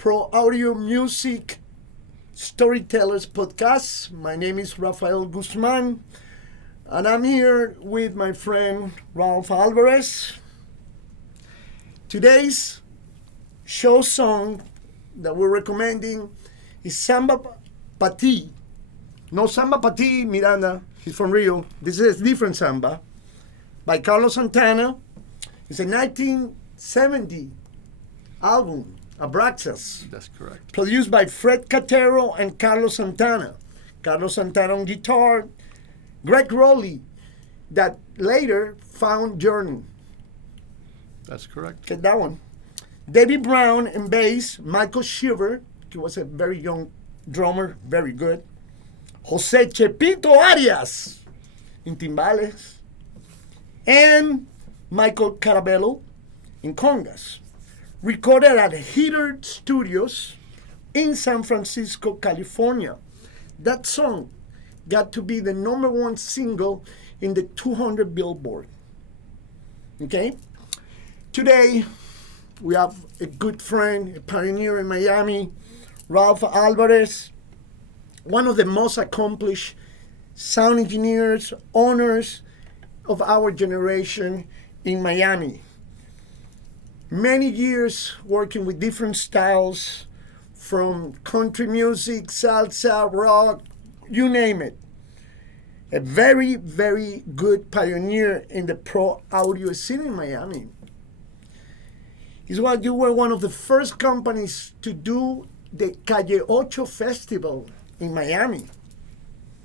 Pro Audio Music Storytellers podcast. My name is Rafael Guzman, and I'm here with my friend Ralph Alvarez. Today's show song that we're recommending is Samba Pati. No Samba Pati Miranda, he's from Rio. This is a different samba by Carlos Santana. It's a 1970 album, Abraxas. That's correct. Produced by Fred Catero and Carlos Santana. Carlos Santana on guitar, Greg Rowley, that later found Journey. That's correct. Get that one. David Brown in bass, Michael Shiver, he was a very young drummer, very good. Jose Chepito Arias in timbales, and Michael Carabello in congas. Recorded at Heater Studios in San Francisco, California. That song got to be the #1 single in the 200 Billboard. Okay? Today, we have a good friend, a pioneer in Miami, Ralph Alvarez, one of the most accomplished sound engineers, owners of our generation in Miami. Many years working with different styles, from country music, salsa, rock, you name it. A very, very good pioneer in the pro audio scene in Miami. You were one of the first companies to do the Calle Ocho Festival in Miami.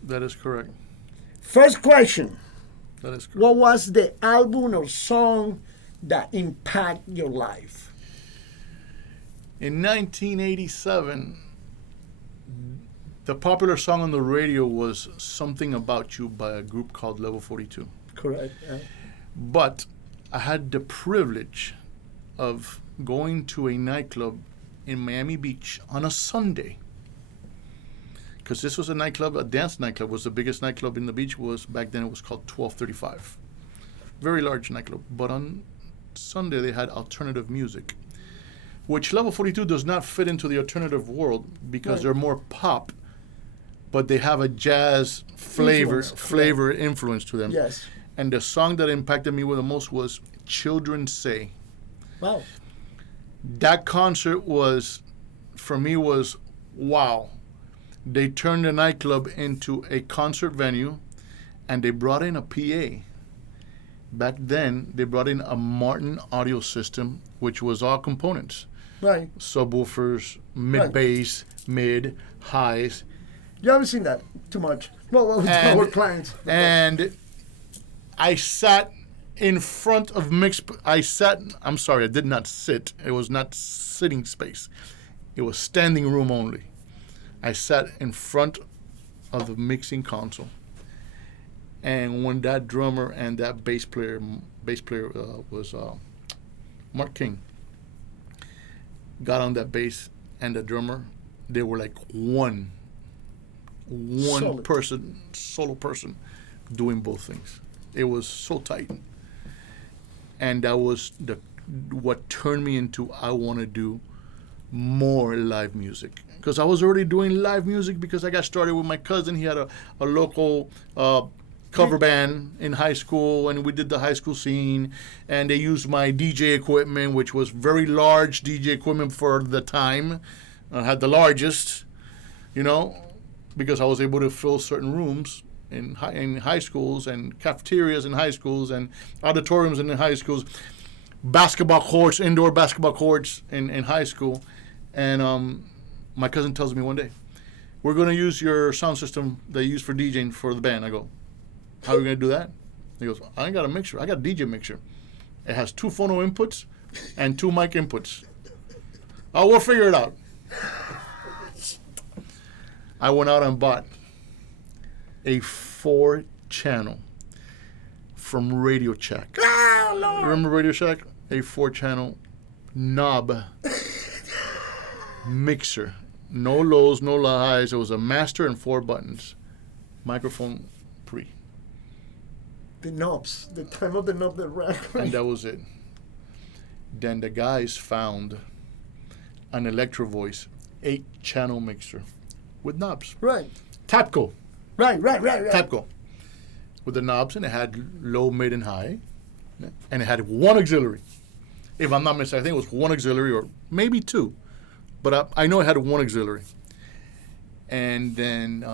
That is correct. First question. That is correct. What was the album or song that impacted your life? In 1987, the popular song on the radio was Something About You by a group called Level 42. Correct. But I had the privilege of going to a nightclub in Miami Beach on a Sunday. Because this was a nightclub, a dance nightclub, was the biggest nightclub in the beach. Back then it was called 1235. Very large nightclub. But on Sunday they had alternative music, which Level 42 does not fit into the alternative world because they're more pop, but they have a jazz flavor influence to them. Yes. And the song that impacted me the most was Children Say. Wow. That concert was wow. They turned the nightclub into a concert venue, and they brought in a PA. Back then, they brought in a Martin audio system, which was all components. Right. Subwoofers, mid-bass, mid, highs. You haven't seen that too much. Well, with our clients. And I sat in front of I'm sorry, I did not sit. It was not sitting space. It was standing room only. I sat in front of the mixing console. And when that drummer and that bass player was Mark King, got on that bass and the drummer, they were like one solo person doing both things. It was so tight. And that was what turned me into I want to do more live music. Because I was already doing live music because I got started with my cousin. He had a local cover band in high school, and we did the high school scene. And they used my DJ equipment, which was very large DJ equipment for the time. I had the largest, because I was able to fill certain rooms in high schools and cafeterias in high schools and auditoriums in high schools, basketball courts, indoor basketball courts in high school. And my cousin tells me one day, we're going to use your sound system that you use for DJing for the band. I go, how are we going to do that? He goes, I ain't got a mixer. I got a DJ mixer. It has 2 phono inputs and 2 mic inputs. Oh, we'll figure it out. I went out and bought a 4-channel from Radio Shack. Oh, Lord. Remember Radio Shack? A 4-channel knob mixer. No lows, no highs. It was a master and 4 buttons. Microphone pre. The knobs. The time of the knob that rack. And that was it. Then the guys found an Electro Voice 8-channel mixer with knobs. Right. Tapco. Right. Tapco. With the knobs, and it had low, mid, and high. And it had one auxiliary. If I'm not mistaken, I think it was one auxiliary or maybe two. But I know it had one auxiliary. And then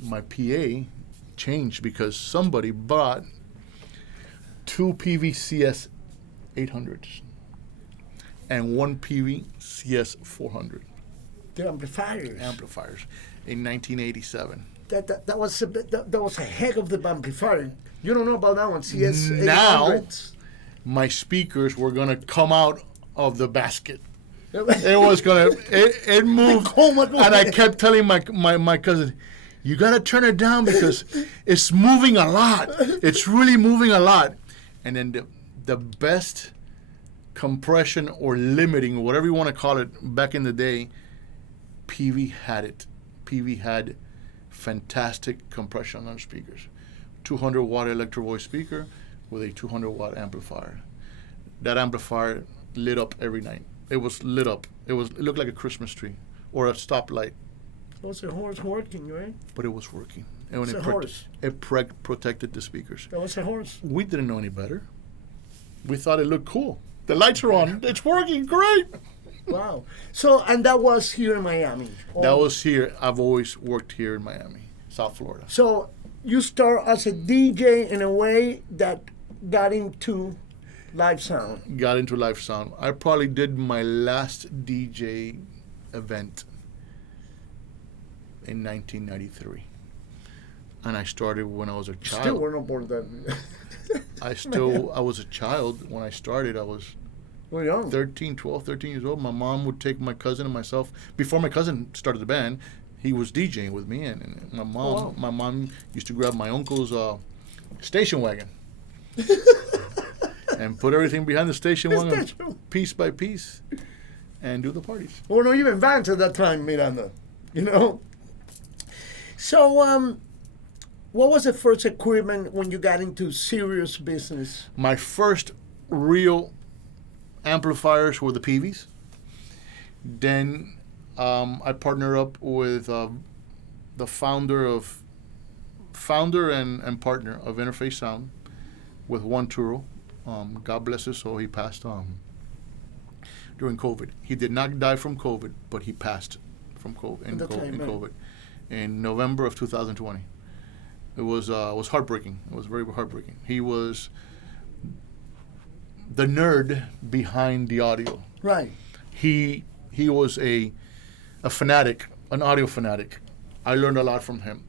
my PA changed because somebody bought 2 PVCS 800s and 1 PVCS 400. The amplifiers. In 1987. That was a heck of the amplifier. You don't know about that one, CS 800s. Now, my speakers were going to come out of the basket. It was going to, it moved. And I kept telling my cousin, you got to turn it down because it's moving a lot. It's really moving a lot. And then the best compression or limiting, whatever you want to call it, back in the day, PV had it. PV had fantastic compression on speakers. 200-watt Electro Voice speaker with a 200-watt amplifier. That amplifier lit up every night. It was lit up. It looked like a Christmas tree or a stoplight. It was a horse working, right? But it was working. It was a horse. It protected the speakers. That was a horse. We didn't know any better. We thought it looked cool. The lights are on. It's working great. Wow. So, and that was here in Miami? That was here. I've always worked here in Miami, South Florida. So, you start as a DJ in a way that got into live sound. I probably did my last DJ event in 1993. And I started when I was a child. Still were not born then. I was a child when I started. I was We're young. 13 years old. My mom would take my cousin and myself. Before my cousin started the band, he was DJing with me. And my mom used to grab my uncle's station wagon and put everything behind the station wagon piece by piece and do the parties. Well, no, even vans at that time, Miranda. You know? So, what was the first equipment when you got into serious business? My first real amplifiers were the PVs. Then I partnered up with the founder and partner of Interface Sound with Juan Turo. God bless his soul. He passed during COVID. He did not die from COVID, but he passed from COVID in COVID in November of 2020. It was heartbreaking. It was very heartbreaking. He was the nerd behind the audio. Right. He was a fanatic, an audio fanatic. I learned a lot from him.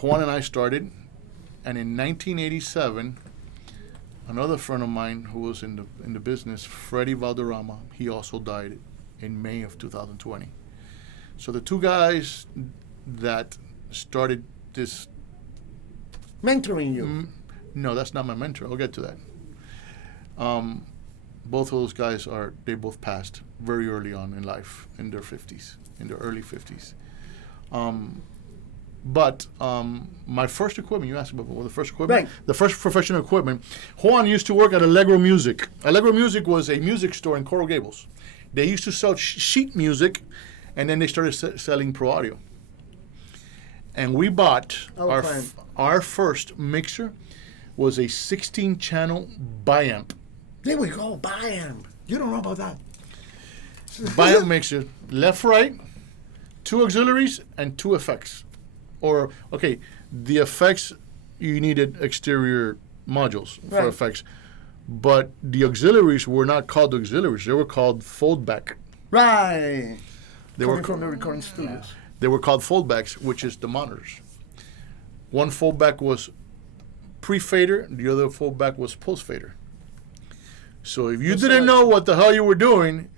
Juan and I started, and in 1987, another friend of mine who was in the business, Freddie Valderrama, he also died in May of 2020. So the two guys that started this... Mentoring you? No, that's not my mentor. I'll get to that. Both of those guys they both passed very early on in life, in their 50s, in their early 50s. But my first equipment, you asked about the first equipment? Right. The first professional equipment. Juan used to work at Allegro Music. Allegro Music was a music store in Coral Gables. They used to sell sheet music, and then they started selling Pro Audio. And we bought our first mixer was a 16-channel biamp. There we go, biamp. You don't know about that. Biamp mixer, left, right, 2 auxiliaries, and 2 effects. Or, okay, the effects, you needed exterior modules for effects. But the auxiliaries were not called auxiliaries. They were called foldback. Right. They Coming were from the recording studios. They were called foldbacks, which is the monitors. One foldback was pre-fader, the other foldback was post-fader. So if you didn't know what the hell you were doing,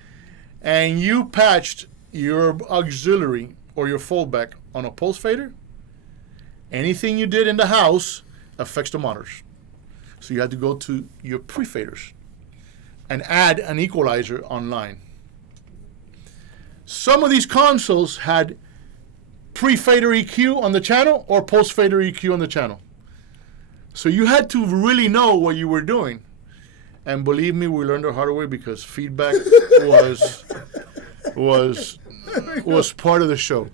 and you patched your auxiliary or your foldback on a post-fader, anything you did in the house affects the monitors. So you had to go to your pre-faders and add an equalizer online. Some of these consoles had pre-fader EQ on the channel or post-fader EQ on the channel. So you had to really know what you were doing. And believe me, we learned the hard way because feedback was part of the show.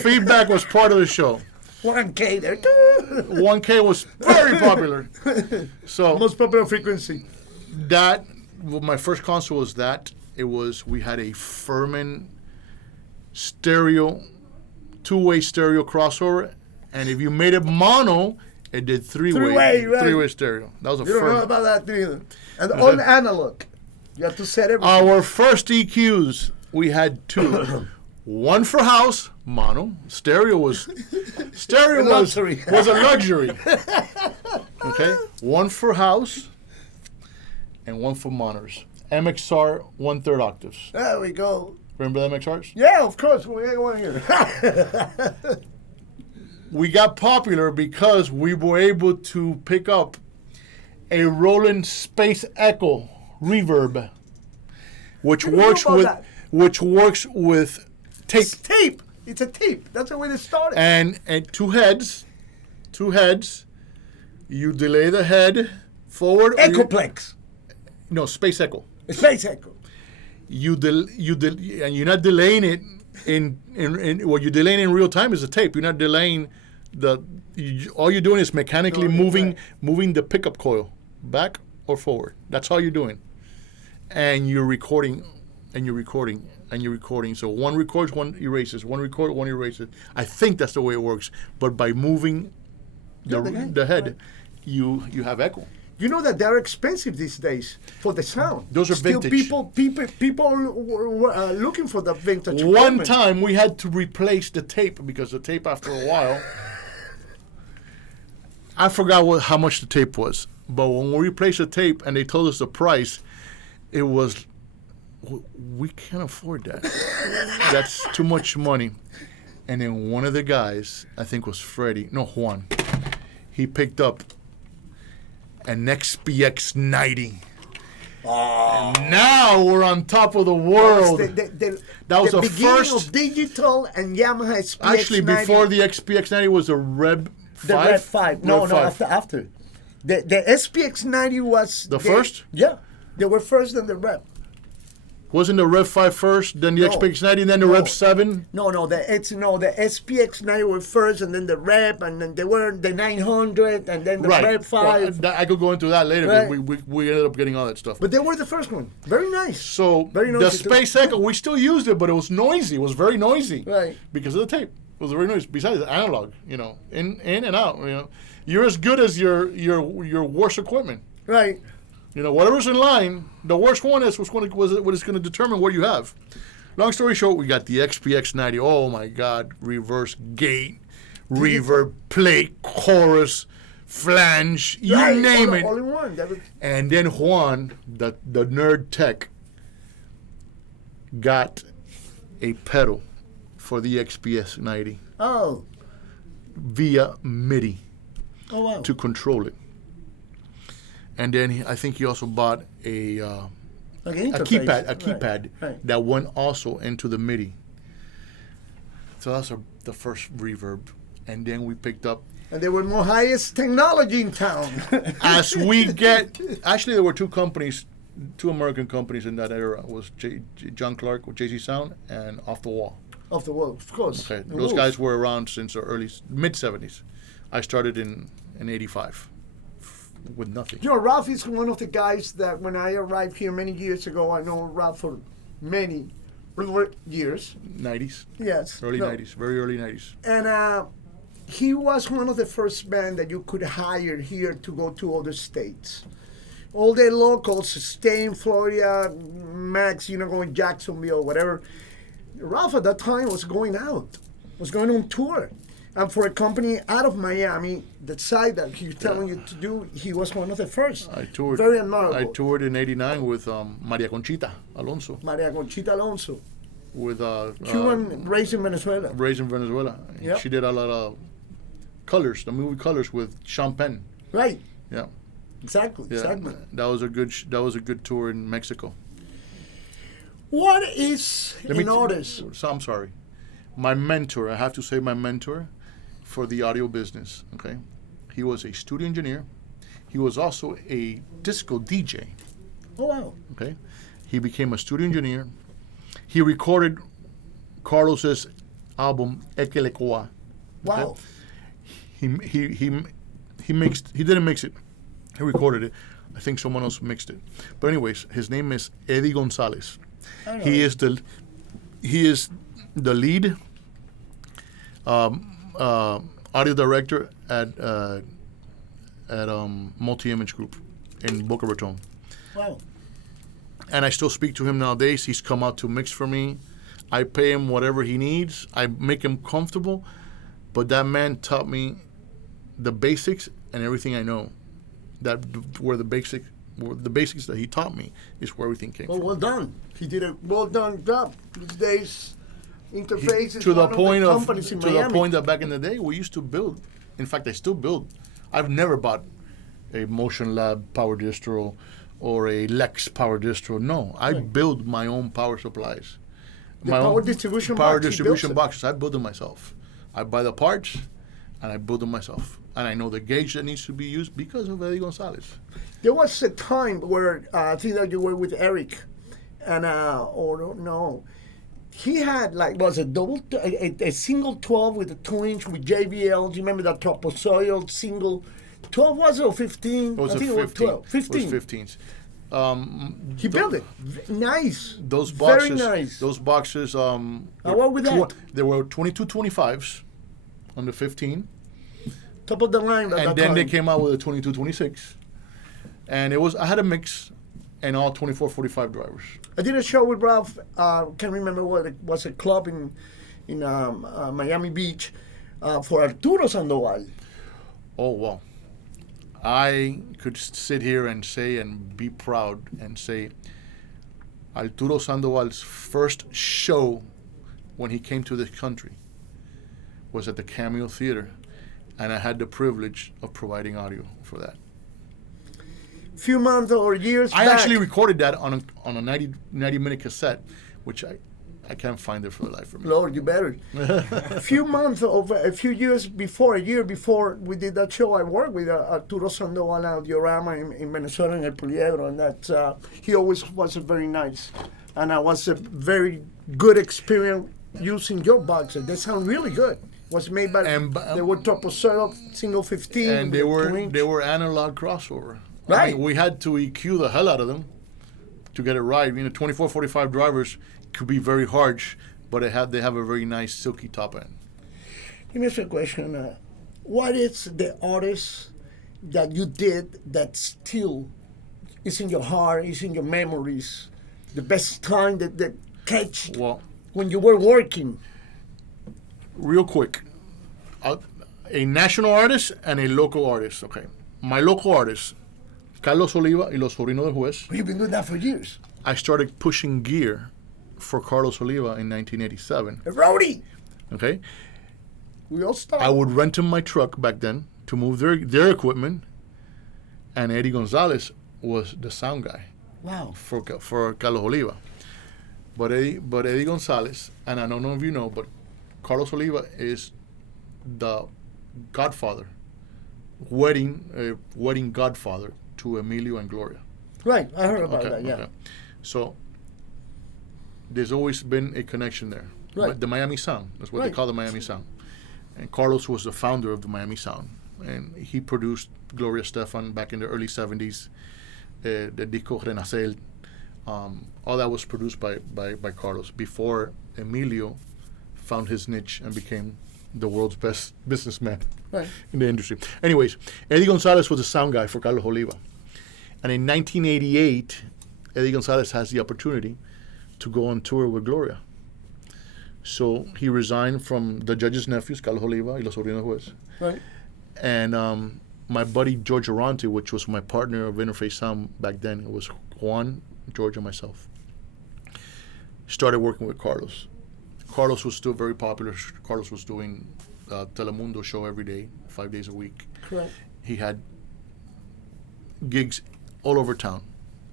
Feedback was part of the show. 1K there. 1K was very popular. So Most popular frequency. my first console was that. We had a Furman stereo, two-way stereo crossover, and if you made it mono, it did three-way stereo. That was a You don't know Furman. about that either. And all analog. You have to set everything. Our first EQs, we had two. One for house, mono. Stereo was a luxury. Okay, one for house, and one for monitors. MXR 1/3 octaves. There we go. Remember the MXRs? Yeah, of course. We got one here. We got popular because we were able to pick up a Roland Space Echo reverb, which works with tape. It's tape. It's a tape. That's the way they started. And two heads. You delay the head forward. Echoplex. No, Space Echo. Space Echo. And you're not delaying it in what you're delaying in real time is the tape. You're not delaying all you're doing is mechanically moving the pickup coil back or forward. That's all you're doing. And you're recording. So one records, one erases. One records, one erases. I think that's the way it works. But by moving the head, right. you have echo. You know that they're expensive these days for the sound. Those are Still vintage. People were looking for the vintage. One equipment. time we had to replace the tape because the tape after a while, I forgot how much the tape was. But when we replaced the tape and they told us the price, it was, we can't afford that. That's too much money. And then one of the guys, I think was Juan, he picked up an XPX 90. Oh. And now we're on top of the world. That was the the beginning first of digital and Yamaha SPX 90. Actually, before the XPX 90 was a Rev 5. The Rev 5. No, Rev 5. after. The SPX 90 was... The first? Yeah. They were first than the Rev. Wasn't the Rev 5 first, then the No. XPX 90, then the Rev 7? No, the SPX 90 were first, and then the Rev, and then they were the 900, and then the Rev 5. Well, I could go into that later, Right. but we ended up getting all that stuff. But they were the first one. Very nice. So Very the noisy too. Space Echo, we still used it, but it was noisy. It was very noisy. Right. Because of the tape. It was very noisy. Besides the analog, in and out. You're as good as your worst equipment. Right. Whatever's in line, the worst one is what is going to determine what you have. Long story short, we got the XPX 90. Oh my God! Reverse gate, reverb, plate, chorus, flange, you Right, name it. All in one. That was, And then Juan, the nerd tech, got a pedal for the XPX 90 oh. via MIDI Oh, wow. to control it. And then I think he also bought a Like an a interface. keypad Right. that went also into the MIDI. So that's the first reverb. And then we picked up, And they were more highest technology in town. actually there were two American companies in that era. It was John Clark with JC Sound and Off the Wall. Of the world, of course. Okay, The those Wolf. guys were around since the mid-70s. I started in 85 with nothing. You know, Ralph is one of the guys that when I arrived here many years ago, I know Ralph for many years. 90s, Yes. early No. 90s, very early 90s. And he was one of the first band that you could hire here to go to other states. All the locals stay in Florida, Max, going Jacksonville, whatever. Ralph at that time was going out, was going on tour. And for a company out of Miami, the side that he's telling you to do, he was one of the first. I toured. Very admirable. I toured in '89 with Maria Conchita Alonso, Maria Conchita Alonso, with Cuban raised in Venezuela. raised in Venezuela. Yep. She did a lot of Colors, the movie Colors with Sean Penn. Right. Yeah, Exactly. yeah. Exactly. That was a good tour in Mexico. What is an artist? So I'm sorry. My mentor, I have to say my mentor for the audio business, okay? He was a studio engineer. he was also a disco DJ. Oh, wow. Okay, he became a studio engineer. He recorded Carlos's album El Que Le Coa. Wow. He mixed. He didn't mix it. He recorded it. I think someone else mixed it. But anyways, his name is Eddie Gonzalez. He is the lead audio director at Multi Image Group in Boca Raton. Wow. And I still speak to him nowadays. He's come out to mix for me. I pay him whatever he needs. I make him comfortable. But that man taught me the basics and everything I know. That were the basics that he taught me is where everything came from. Well done. He did a well done job. These days, Interface is to the one point of the of companies in to Miami. the point that back in the day we used to build. In fact, I still build. I've never bought a Motion Lab power distro or a Lex power distro. No, I build my own power supplies. The my power own distribution power box, he distribution builds it. boxes. I build them myself. I buy the parts and I build them myself. And I know the gauge that needs to be used because of Eddie Gonzalez. There was a time where I think that you were with Eric, and or no, he had like was a single 12 with a 2-inch with JBL. Do you remember that Troposoil single? 12 was it or 15? It was I think a it was 12. 15. It was 15s. He built it. Nice. Those boxes. Very nice. Those boxes. How about with that? There were 2225s on the 15. Top of the line. And then they came out with a 2226. And it was, I had a mix and all 2445 drivers. I did a show with Ralph. Can't remember what it was, a club in Miami Beach for Arturo Sandoval. Oh, wow. I could sit here and say and be proud and say Arturo Sandoval's first show when he came to this country was at the Cameo Theater, and I had the privilege of providing audio for that. Few months or years I back, actually recorded that on a 90-minute cassette, which I can't find it for the life of me. Lord, you better. A few years before, a year before we did that show, I worked with Arturo Sandoval Audiorama in Venezuela in El Poliedro, and that he always was very nice, and it was a very good experience using your boxes. They sound really good. Was made by they were Troposoil single 15, and they were analog crossover. Right. I mean, we had to EQ the hell out of them to get it right. 2445 drivers could be very harsh, but they have a very nice silky top end. Let me ask you a question. What is the artist that you did that still is in your heart, is in your memories? The best time that catch when you were working? Real quick, a national artist and a local artist. Okay, my local artist, Carlos Oliva y los Sobrinos del Juez. You've been doing that for years. I started pushing gear for Carlos Oliva in 1987. A roadie. Okay. We all started. I would rent him my truck back then to move their equipment, and Eddie Gonzalez was the sound guy. Wow. For Carlos Oliva. But Eddie Gonzalez, and I don't know if you know, but Carlos Oliva is the godfather, wedding godfather to Emilio and Gloria. Right, I heard about that, yeah. Okay. So there's always been a connection there. Right. The Miami Sound, that's what they call the Miami Sound. And Carlos was the founder of the Miami Sound. And he produced Gloria Estefan back in the early 70s, the Disco Renacer. All that was produced by Carlos before Emilio found his niche and became the world's best businessman in the industry. Anyways, Eddie Gonzalez was the sound guy for Carlos Oliva. And in 1988, Eddie Gonzalez has the opportunity to go on tour with Gloria. So he resigned from the Judge's Nephews, Carlos Oliva y los Sobrinos del Juez. Right. And my buddy George Arante, which was my partner of Interface Sound back then, it was Juan, George, and myself, started working with Carlos. Carlos was still very popular. Carlos was doing Telemundo show every day, 5 days a week. Correct. He had gigs all over town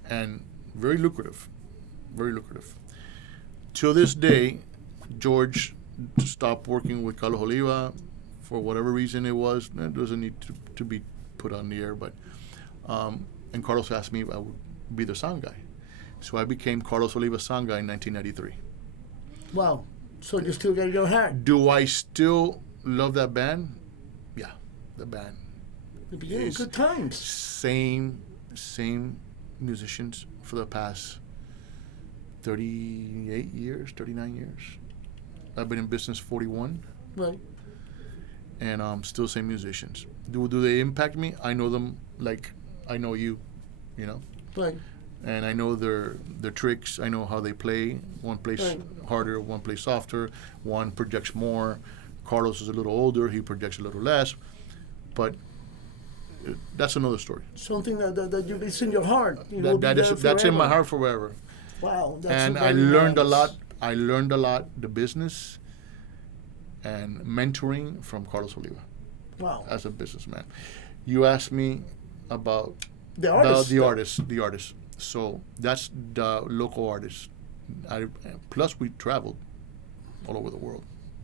and very lucrative, very lucrative. To this day, George stopped working with Carlos Oliva for whatever reason it was. It doesn't need to be put on the air, but And Carlos asked me if I would be the sound guy. So I became Carlos Oliva's sound guy in 1993. Wow. So you still got your hat. Do I still love that band? Yeah, the band. The beginning, is good times. Same musicians for the past 38 years, 39 years. I've been in business 41. Right. And still same musicians. Do they impact me? I know them like I know you, you know? Right. And I know their tricks. I know how they play. One plays Right. harder, one plays softer, one projects more. Carlos is a little older, he projects a little less. But that's another story. Something that you it's in your heart. You will be there That's in my forever. heart forever. Wow. That's And I very learned a nice. lot. I learned a lot the business and mentoring from Carlos Oliva Wow. as a businessman. You asked me about The artist. the artist. So that's the local artist. Plus we traveled all over the world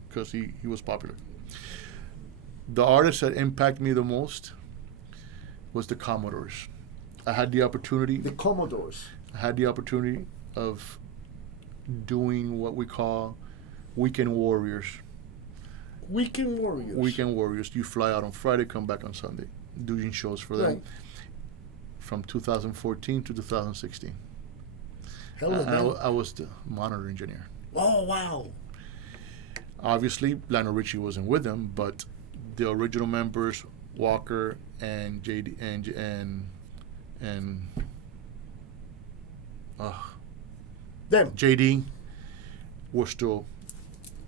because he was popular. The artist that impacted me the most was the Commodores. I had the opportunity. The Commodores. I had the opportunity of doing what we call weekend warriors. Weekend Warriors. Weekend warriors. You fly out on Friday, come back on Sunday, doing shows for them. Right. From 2014 to 2016. Hell of that. I was the monitor engineer. Oh, wow. Obviously, Lionel Richie wasn't with them, but the original members, Walker and JD and Them. JD were still,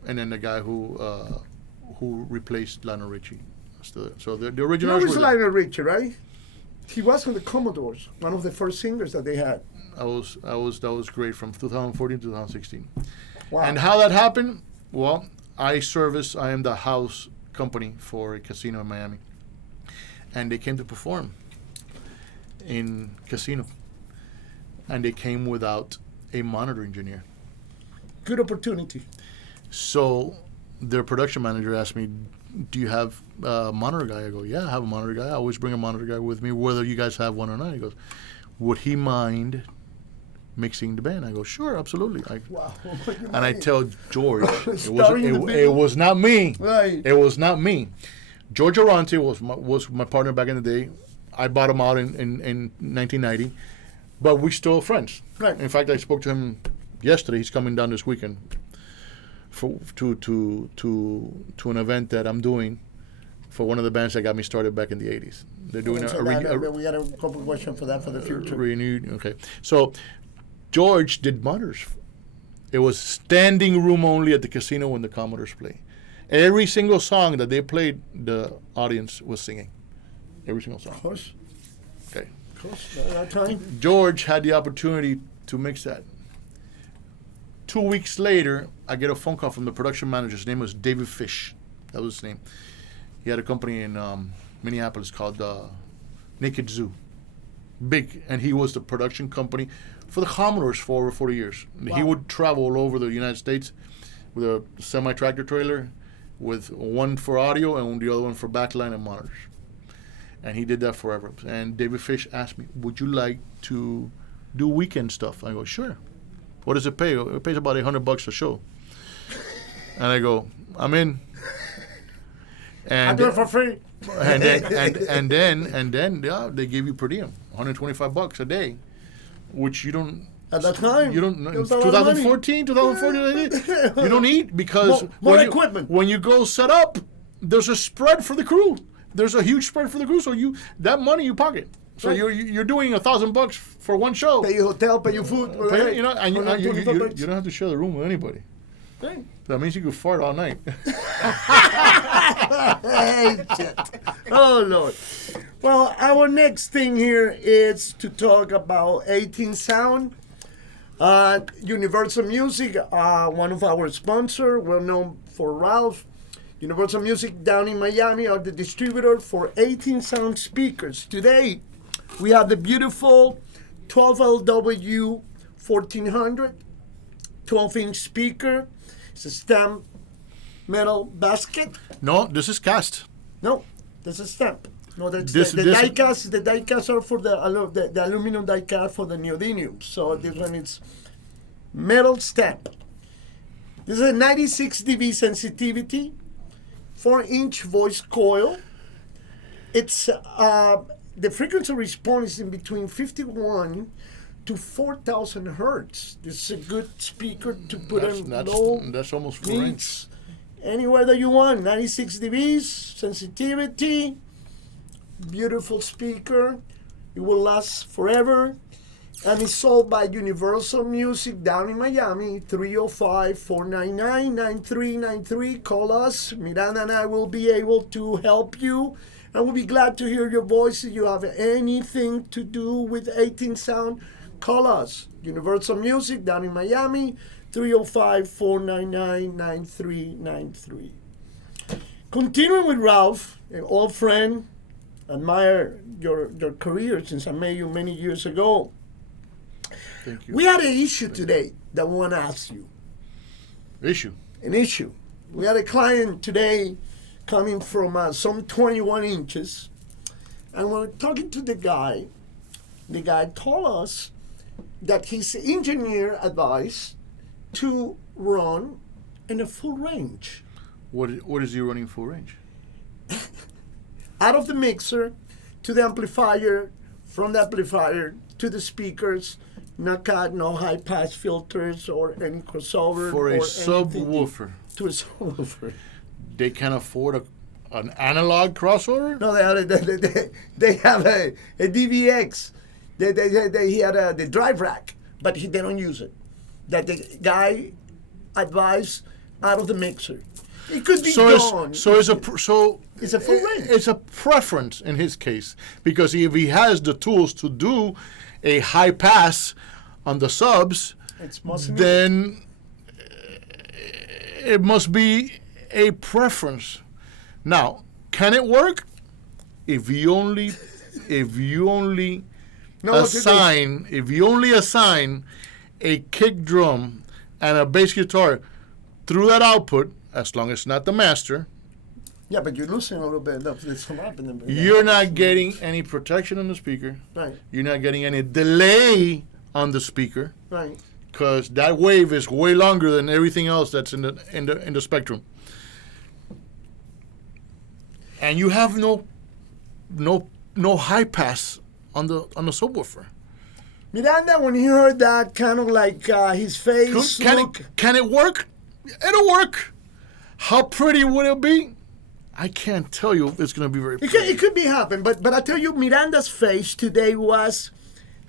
and then the guy who replaced Lionel Richie. So the You know originals it's were. Lionel Richie, right? He was on the Commodores, one of the first singers that they had. That was great from 2014 to 2016. Wow. And how that happened? Well, I am the house company for a casino in Miami. And they came to perform in casino. And they came without a monitor engineer. Good opportunity. So their production manager asked me, do you have a monitor guy? I go, yeah, I have a monitor guy. I always bring a monitor guy with me, whether you guys have one or not. He goes, would he mind mixing the band? I go, sure, absolutely. Wow. And I tell George, Starring in the it video? was not me. Right. It was not me. George Arante was my partner back in the day. I bought him out in 1990, but we still friends. Right. In fact, I spoke to him yesterday. He's coming down this weekend to an event that I'm doing for one of the bands that got me started back in the 80s. They're doing we got a couple questions for that for the future. renewed. Okay, so George did monitors. It was standing room only at the casino when the Commodores play. Every single song that they played, the audience was singing. Every single song. Of course. Okay. Of course. At that time. George had the opportunity to mix that. 2 weeks later, I get a phone call from the production manager. His name was David Fish. That was his name. He had a company in Minneapolis called Naked Zoo. Big. And he was the production company for the Commodores for over 40 years. Wow. He would travel all over the United States with a semi-tractor trailer with one for audio and the other one for backline and monitors. And he did that forever. And David Fish asked me, would you like to do weekend stuff? I go, sure. What does it pay? It pays about $800 a show. And I go, I'm in. And I do it for free. and then yeah, they give you per diem, $125 a day, which you don't. At that time, You don't. it was a lot of money. 2014, you don't eat because More when equipment. When you go set up, there's a spread for the crew. There's a huge spread for the crew, so that money you pocket. So Right. you're doing $1,000 for one show. Pay your hotel, pay your food. Pay- you know, and you $125. don't have to share the room with anybody. Right. That means you can fart all night. Hey, shit. Oh, Lord. Well, our next thing here is to talk about 18 Sound. Universal Music, one of our sponsors, well known for Ralph. Universal Music down in Miami are the distributor for 18 Sound speakers. Today, we have the beautiful 12LW 1400 12-inch speaker. It's a stamp metal basket. No, this is cast. No, this is stamp. No, that's This- the this- die-cast. The die-cast are for the aluminum die-cast for the neodymium. So this one is metal stamp. This is a 96 dB sensitivity, 4-inch voice coil. It's the frequency response is in between 51 to 4,000 hertz. This is a good speaker to put in low That's almost 4 inch. needs anywhere that you want. 96 dBs sensitivity. Beautiful speaker. It will last forever. And it's sold by Universal Music down in Miami, 305-499-9393. Call us. Miranda and I will be able to help you. And we'll be glad to hear your voice. If you have anything to do with 18 sound, call us. Universal Music down in Miami, 305-499-9393. Continuing with Ralph, an old friend, admire your career since I met you many years ago. Thank you. We had an issue today that we want to ask you. Issue. An issue. We had a client today coming from some 21 inches, and when we're talking to the guy told us that his engineer advised to run in a full range. What is he running full range? Out of the mixer to the amplifier, from the amplifier to the speakers, no cut, no high pass filters or any crossover. For a or subwoofer. to a subwoofer. They can afford an analog crossover? No, they have a DVX. He had the drive rack, but they don't use it. That the guy advised out of the mixer. It could be gone. It's a full range. It's a preference in his case, because if he has the tools to do a high pass on the subs, then it must be a preference. Now, can it work? If you only assign a kick drum and a bass guitar through that output, as long as it's not the master, yeah, but you're losing a little bit of this happening. you're not getting any protection on the speaker. Right. You're not getting any delay on the speaker. Right. Because that wave is way longer than everything else that's in the spectrum. And you have no high pass on the subwoofer. Miranda, when he heard that, kind of like his face. Can it work? It'll work. How pretty would it be? I can't tell you if it's going to be very pretty. It could be happen, but I tell you, Miranda's face today was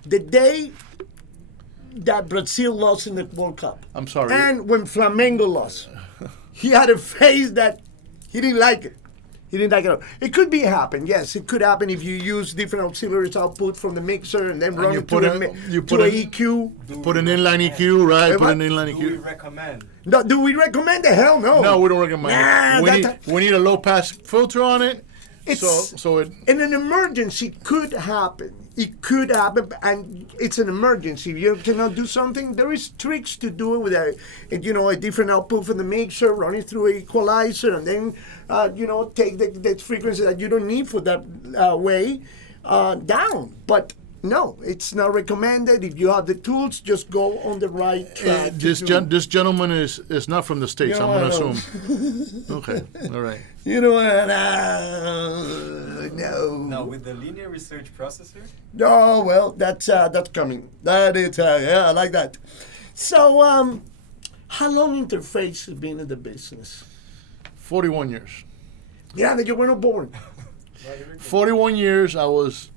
the day that Brazil lost in the World Cup. I'm sorry. And when Flamengo lost. He had a face that he didn't like it. He didn't like it at all. It could be happen, yes. It could happen if you use different auxiliaries output from the mixer and then run it to an EQ. Put an inline EQ, right? Put an inline EQ. Do we recommend? No, do we recommend the hell no? No, we don't recommend it. We need a low pass filter on it. In an emergency could happen. It could happen, and it's an emergency. If you cannot do something, there is tricks to do it with a different output from the mixer, run it through an equalizer, and then take the frequency that you don't need for that way down. But no, it's not recommended. If you have the tools, just go on the right track. This gentleman is not from the States, I'm going to assume. Okay, all right. You know what? No. Now, with the linear research processor? Oh, well, that's coming. That is, I like that. So, how long Interface has been in the business? 41 years. Yeah, that you were not born. 41 years, I was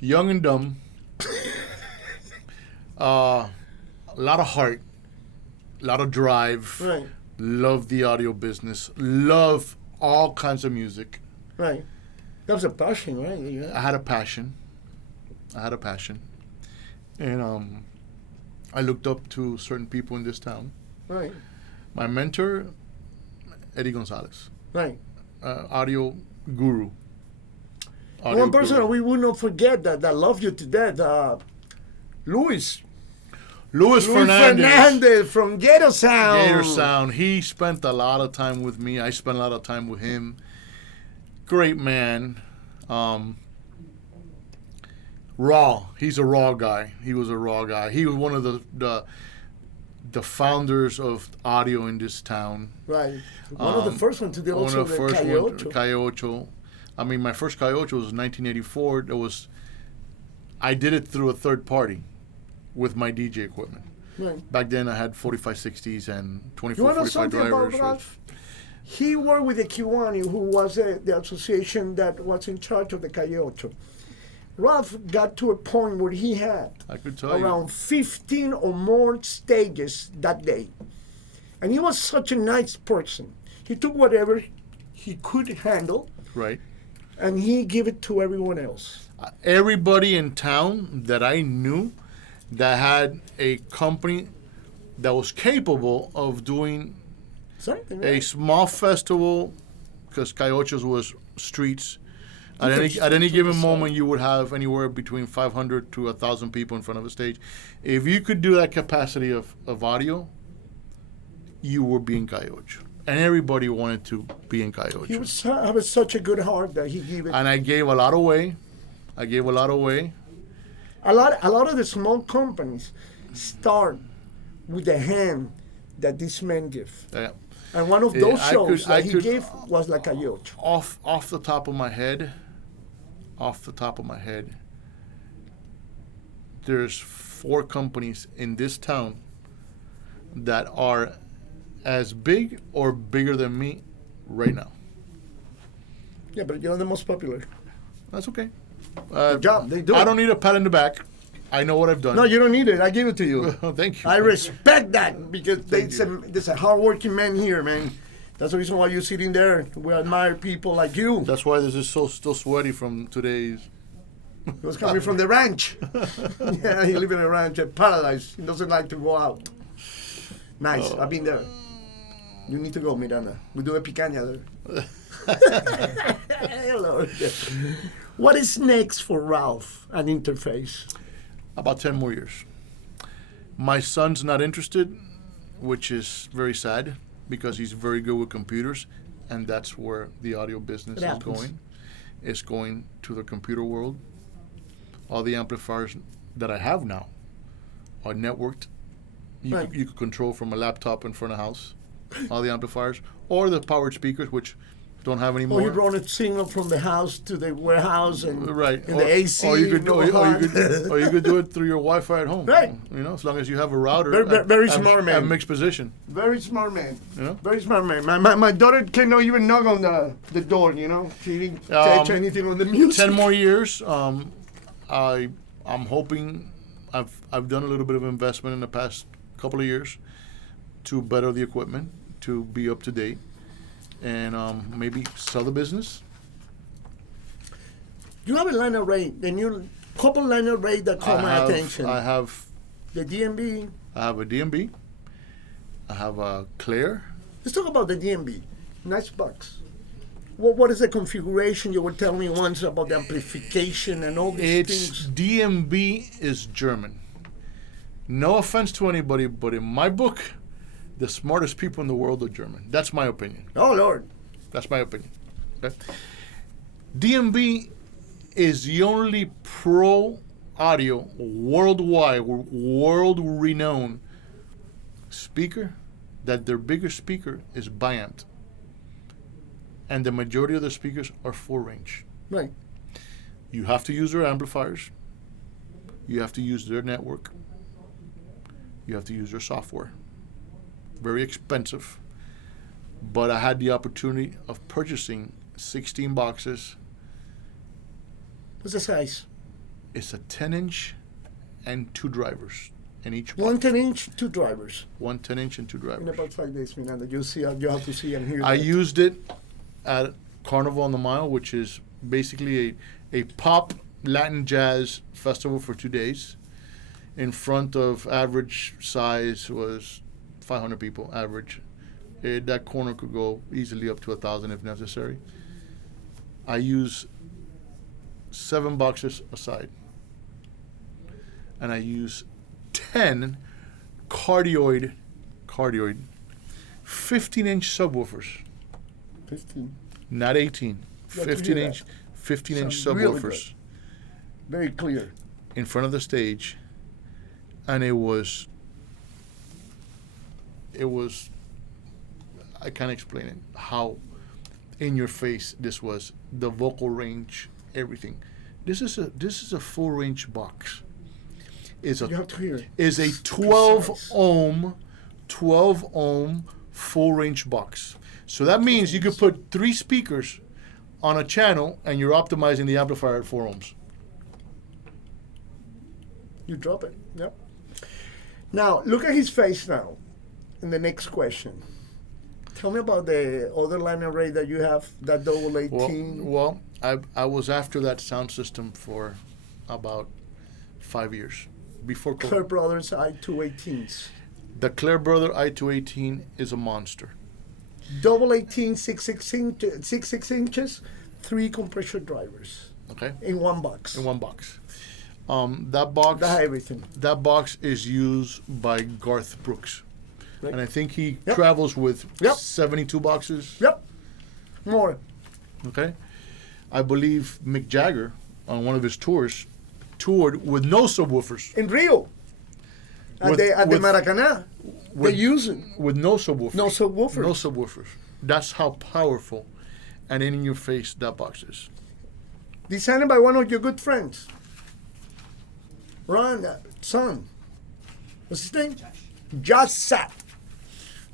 young and dumb. A lot of heart, a lot of drive. Right. Love the audio business. Love all kinds of music. Right. That was a passion, right? I had a passion. And I looked up to certain people in this town. Right. My mentor, Eddie Gonzalez. Right. Audio guru. One person we will not forget that loved you to death, Luis Fernandez from Gator Sound. Gator Sound. He spent a lot of time with me. I spent a lot of time with him. great man. Raw. He's a raw guy. He was a raw guy. He was one of the founders of audio in this town. Right. One of the first ones to do One also of the the first Calle Calle Ocho. I mean, my first Calle Ocho was 1984. I did it through a third party with my DJ equipment. Right. Back then, I had 4560s and You 24, want to know 45 something about drivers. Ralph? He worked with the Kiwani, who was the association that was in charge of the Calle Ocho. Ralph got to a point where he had I could tell around 15 or more stages that day. And he was such a nice person. He took whatever he could handle you. Right. and he gave it to everyone else. Everybody in town that I knew that had a company that was capable of doing Something, a right? small festival, because Cayochos was streets. At Different any streets given on the moment, side. you would have anywhere between 500 to 1,000 people in front of a stage. If you could do that capacity of audio, you were being Cayocho. And everybody wanted to be in Cayocho. He was have such a good heart that he gave it. And I gave a lot away. A lot of the small companies start with the hand that this man give. Yeah. And one of Yeah, those I shows could- I that he could- gave was like a yacht. Off the top of my head, there's 4 companies in this town that are as big or bigger than me right now. Yeah, but you're the most popular. That's okay. Good job. They do I it. don't need a pat in the back. I know what I've done. No, you don't need it. I give it to you. Thank you. I respect that because Thank there's a hardworking man here, man. That's the reason why you're sitting there. We admire people like you. That's why this is still sweaty from today's. He was coming from the ranch. Yeah, he lives in a ranch at Paradise. He doesn't like to go out. Nice. I've been there. You need to go, Miranda. We do a picanha there. Hello. What is next for Ralph and Interface? About 10 more years. My son's not interested, which is very sad because he's very good with computers, and that's where the audio business It is happens. going. It's going to the computer world. All the amplifiers that I have now are networked. Right. You could control from a laptop in front of house, all the amplifiers, or the powered speakers, which don't have any Or more. you run a signal from the house to the warehouse and Right. in the AC. Or you could, no or you hard. could do it through your Wi-Fi at home. Right. You know, as long as you have a router. Very smart man. At mixed position. Very smart man. You know? Very smart man. My daughter cannot even knock on the door, you know. She didn't touch anything on the music. 10 more years. I'm hoping I've done a little bit of investment in the past couple of years to better the equipment, to be up to date, and maybe sell the business. You have a line of rate, the new couple line of rate that caught my attention. I have The DMB. a DMB. I have a Claire. Let's talk about the DMB. Nice box. What is the configuration? You were telling me once about the amplification and all these It's things. DMB is German. No offense to anybody, but in my book, the smartest people in the world are German. That's my opinion. Oh, Lord. That's my opinion. Okay? DMB is the only pro audio worldwide, world renowned speaker that their biggest speaker is biamped. And the majority of the speakers are full range. Right. You have to use their amplifiers. You have to use their network. You have to use their software. Very expensive. But I had the opportunity of purchasing 16 boxes. What's the size? It's a 10-inch and 2 drivers in each One box. 10-inch, 2 drivers. One 10-inch and 2 In drivers. about 5 days, Miranda. You have to see and hear I that. used it at Carnival on the Mile, which is basically a pop Latin jazz festival for 2 days. In front of average size was 500 people, average. That corner could go easily up to 1,000 if necessary. I use 7 boxes aside. And I use 10 cardioid 15-inch subwoofers. 15. Not 18, You have to hear that. 15-inch Sounds really subwoofers Very clear. in front of the stage, and it was I can't explain it, how in your face this was, the vocal range, everything. This is a full range box. You have to hear it. Is a 12 ohm full range box. So that means you could put 3 speakers on a channel and you're optimizing the amplifier at 4 ohms. You drop it. Yep. Now, look at his face now in the next question. Tell me about the other line array that you have, that double 18. Well, I was after that sound system for about 5 years before COVID. Claire Brothers I-218s. The Claire Brother I-218 is a monster. Double 18, 6 inches, 3 compression drivers Okay, in one box. in one box. That box. That everything. That box is used by Garth Brooks, Right. and I think he Yep. travels with Yep. 72 boxes. Yep. More. Okay, I believe Mick Jagger on one of his tours toured with no subwoofers. In Rio. At With- the with- Maracanã. They with- use it. With no subwoofers. No subwoofers. No subwoofers. That's how powerful and in your face that box is. Designed by one of your good friends. Ron, son. What's his name? Josh Sapp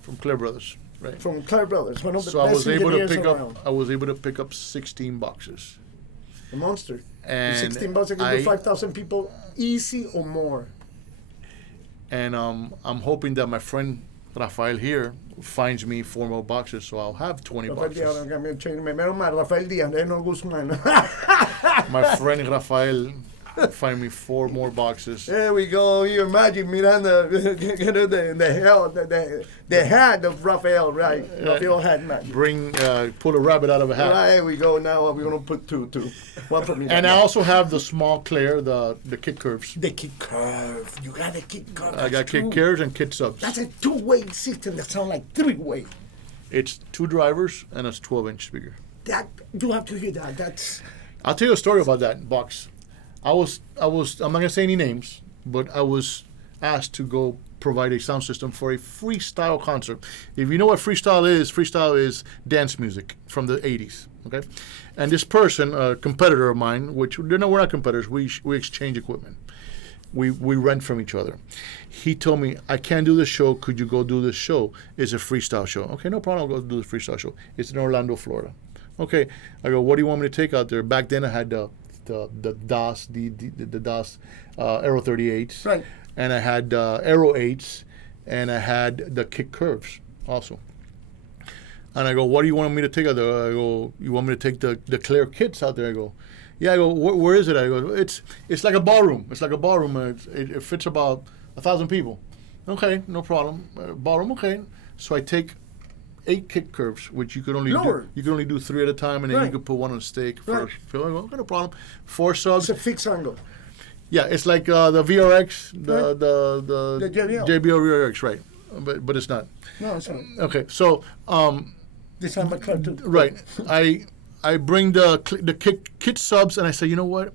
From Claire Brothers, right? from Claire Brothers. One of the So I best was able to engineers pick around. up. I was able to pick up 16 boxes, A monster. and 16 bucks, I can do 5,000 people easy or more. And I'm hoping that my friend Rafael here finds me 4 more boxes, so I'll have 20 Rafael boxes. Díaz, menos mal, Rafael Díaz, no Guzmán. My friend Rafael find me 4 more boxes. There we go. You imagine Miranda, the hat of Rafael, right? Rafael hat, man. Pull a rabbit out of a hat. Right, there we go. Now we're gonna put two. One for me. And I also have the small Claire, the kick curves. the kick curve. You got the kick curve. I got That's kick true. curves and kit subs. That's a 2-way system that sounds like 3-way. It's 2 drivers and a 12-inch speaker. That you have to hear that. That's I'll tell you a story about that box. I'm not gonna say any names, but I was asked to go provide a sound system for a freestyle concert. If you know what freestyle is dance music from the 80s, okay? And this person, a competitor of mine, which we're not competitors, we exchange equipment. We rent from each other. He told me, I can't do this show, could you go do this show? It's a freestyle show. Okay, no problem, I'll go do the freestyle show. It's in Orlando, Florida. Okay, I go, what do you want me to take out there? Back then I had the DOS, the DOS Aero 38s, right. and I had Aero 8s, and I had the kick curves also. And I go, what do you want me to take out there? I go, you want me to take the Claire kits out there? I go, yeah. I go, where is it? I go, it's like a ballroom. It's like a ballroom. It fits about 1,000 people. Okay, no problem. Ballroom, okay. So I take 8 kick curves, which you could only do 3 at a time, and then Right. you could put one on a stake. Right. Okay, no problem. 4 subs. It's a fixed angle. Yeah, it's like the VRX, Right. the JBL. JBL VRX, right? But it's not. No, it's not. Okay, so This time I tried to. right, I bring the kit subs, and I say, you know what,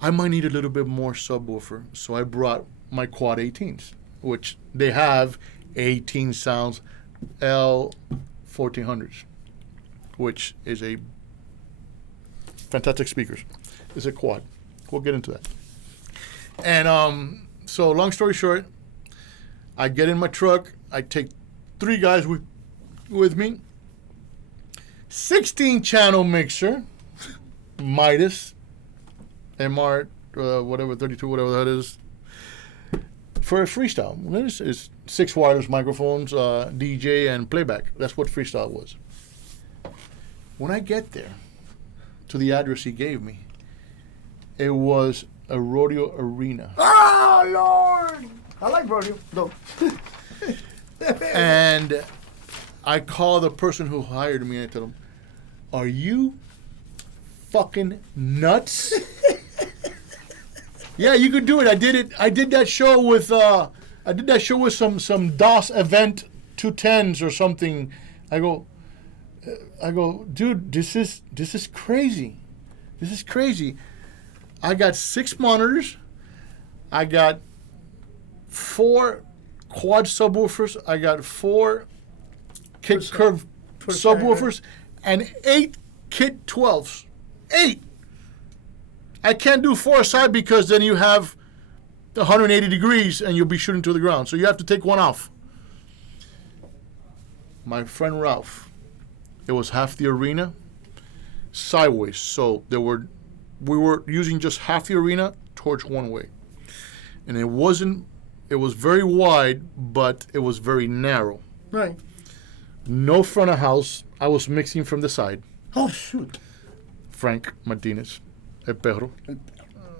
I might need a little bit more subwoofer, so I brought my quad 18s, which they have 18 sounds L1400s, which is a fantastic speakers. It's a quad. We'll get into that. And so long story short, I get in my truck. I take 3 guys with me. 16 channel mixer, Midas, MR, whatever 32, whatever that is, for a freestyle. This is 6 wireless microphones, DJ and playback. That's what freestyle was. When I get there to the address he gave me, it was a rodeo arena. Oh Lord! I like rodeo. No. And I call the person who hired me and I tell him, are you fucking nuts? Yeah, you could do it. I did that show with some DOS event 210s or something. I go, I go, dude, this is crazy. This is crazy. I got 6 monitors. I got 4 quad subwoofers. I got 4 kick curve subwoofers and 8 kit 12s. 8. I can't do 4 aside because then you have 180 degrees and you'll be shooting to the ground. So you have to take one off. My friend Ralph, it was half the arena sideways. So we were using just half the arena towards one way. And it was very wide, but it was very narrow. Right. No front of house. I was mixing from the side. Oh, shoot. Frank Martinez, El Perro.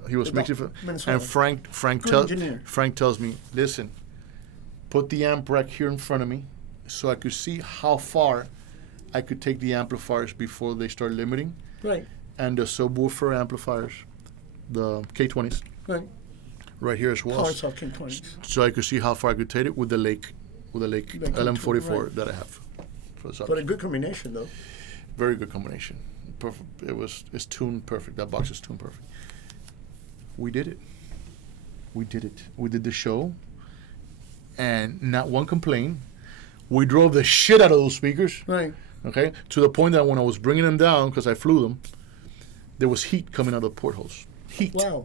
He was mixing from, and Frank tells me, listen, put the amp rack here in front of me so I could see how far I could take the amplifiers before they start limiting. Right. And the subwoofer amplifiers, the K20s. Right here as well. K20s. So I could see how far I could take it with the Lake LM44 that I have. But a good combination, though. Very good combination. Perfect. It's tuned perfect. That box is tuned perfect. We did it. We did the show, and not one complaint. We drove the shit out of those speakers. Right. Okay. To the point that when I was bringing them down, because I flew them, there was heat coming out of the portholes.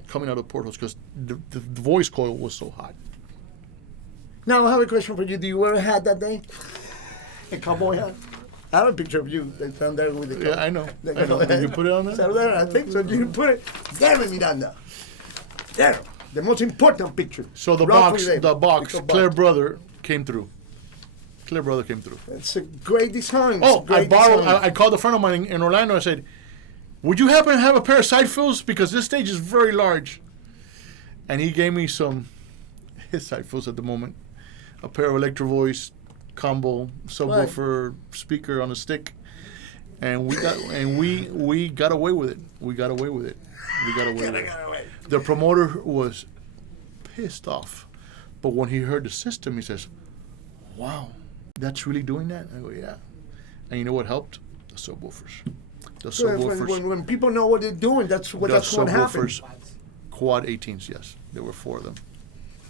Coming out of the portholes because the voice coil was so hot. Now I have a question for you. Do you wear a hat that day? A cowboy hat? I have a picture of you down there with the cowboy. Yeah, I know. Did you put it on there? So there, I think so. You put it there, Miranda. There, the most important picture. So the box, Claire Brother came through. It's a great design. Oh, I called a friend of mine in Orlando. I said, would you happen to have a pair of side fills? Because this stage is very large. And he gave me his side fills at the moment. A pair of Electro Voice combo subwoofer speaker on a stick. And we got away with it. The promoter was pissed off. But when he heard the system, he says, wow, that's really doing that? I go, yeah. And you know what helped? The subwoofers. When people know what they're doing, that's what happens. Quad 18s, yes. There were 4 of them.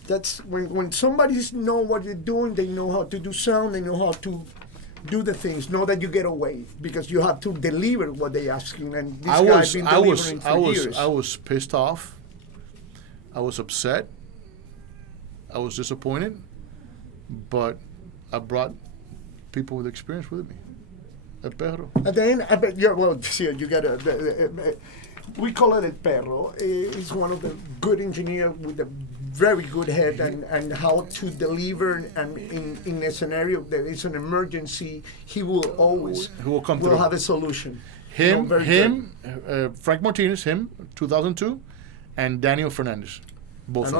That's when somebody know what you're doing, they know how to do sound, they know how to do the things. Know that you get away because you have to deliver what they're asking. And this guy's been delivering for years. I was pissed off. I was upset. I was disappointed. But I brought people with experience with me. El Perro. At the end, I bet you got we call it El Perro. He's one of the good engineers with a very good head and how to deliver. And in a scenario that is an emergency, he will always have a solution. Frank Martinez, 2002, and Daniel Fernandez, both.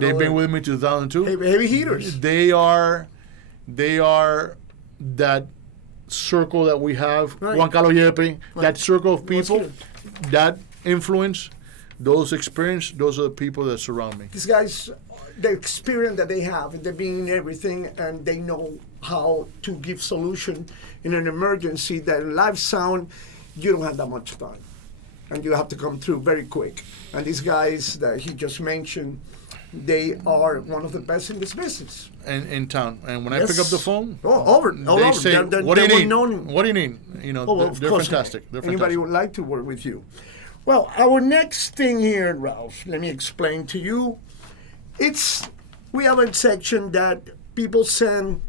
They've been with me 2002. Heavy hitters. They are that circle that we have, right. Juan Carlos Yepe, that circle of people, that influence, those experience, those are the people that surround me. These guys, the experience that they have, they've been in everything, and they know how to give solution in an emergency. That live sound, you don't have that much time, and you have to come through very quick. And these guys that he just mentioned, they are one of the best in this business. In town. And when I pick up the phone, they say, what do you need? What do you need? You know, they're fantastic. Anybody would like to work with you. Well, our next thing here, Ralph, let me explain to you. We have a section that people send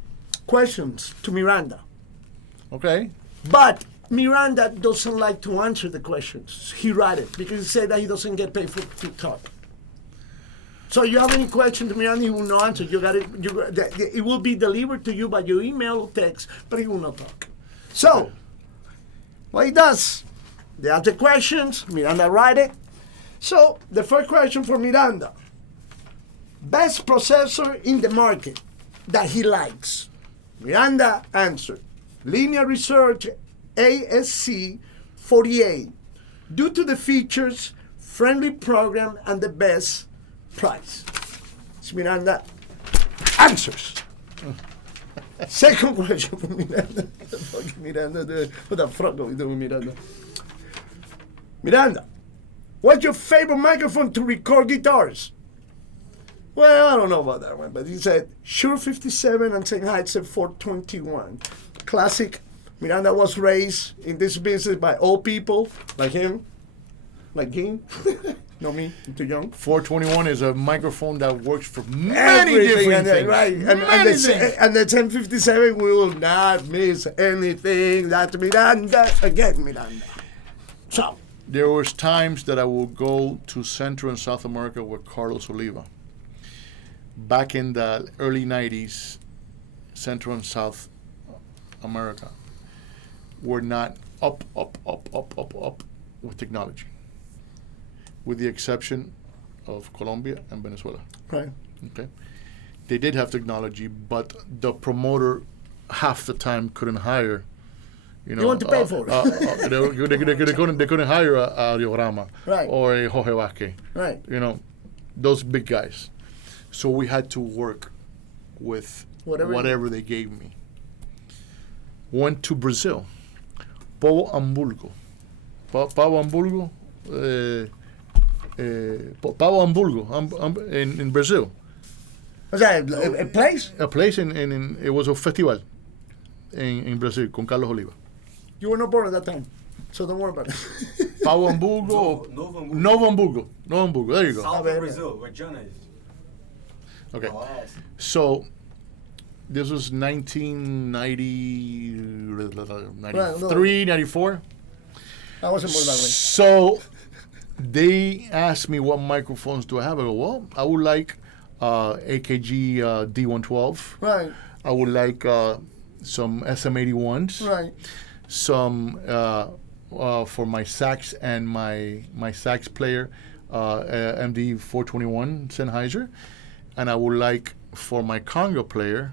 questions to Miranda. Okay. But Miranda doesn't like to answer the questions. He write it because he said that he doesn't get paid to talk. So you have any question to Miranda, he will not answer. It will be delivered to you by your email or text, but he will not talk. So, what he does, they ask the questions, Miranda write it. So, the first question for Miranda. Best processor in the market that he likes. Miranda answered. Linear Research ASC 48. Due to the features, friendly program, and the best price. Miranda answers. Second question from Miranda. What the fuck is Miranda doing? What the fuck are we doing, Miranda? Miranda, what's your favorite microphone to record guitars? Well, I don't know about that one, but he said Shure 57 and Sennheiser 421. Classic. Miranda was raised in this business by old people like him, like him. No, me, I'm too young. 421 is a microphone that works for many different things. Right, and the 1057 will not miss anything. That's Miranda again, Miranda. So there was times that I would go to Central and South America with Carlos Oliva. Back in the early 90s, Central and South America were not up with technology, with the exception of Colombia and Venezuela. right, Okay, they did have technology, but the promoter half the time couldn't hire. You want to pay for it. They couldn't hire a Audiorama Right. or a Jorge Vázquez. right. You know, those big guys. So we had to work with whatever they gave me. Went to Brazil. Pau Hamburgo. Pau Hamburgo. Pau Hamburgo in Brazil. Was that a place? A place in it was a festival in Brazil con Carlos Oliva. You were not born at that time, so don't worry about it. Pau Hamburgo. Novo Hamburgo. There you go. South of Brazil, where Jonah is. Okay. Oh, yes. So this was 1990, 93, 94. I wasn't born that way. So they asked me what microphones do I have. I go, well, I would like AKG D112. Right, I would like some SM81s. right. Some for my sax and my sax player, MD 421 Sennheiser. And I would like for my conga player,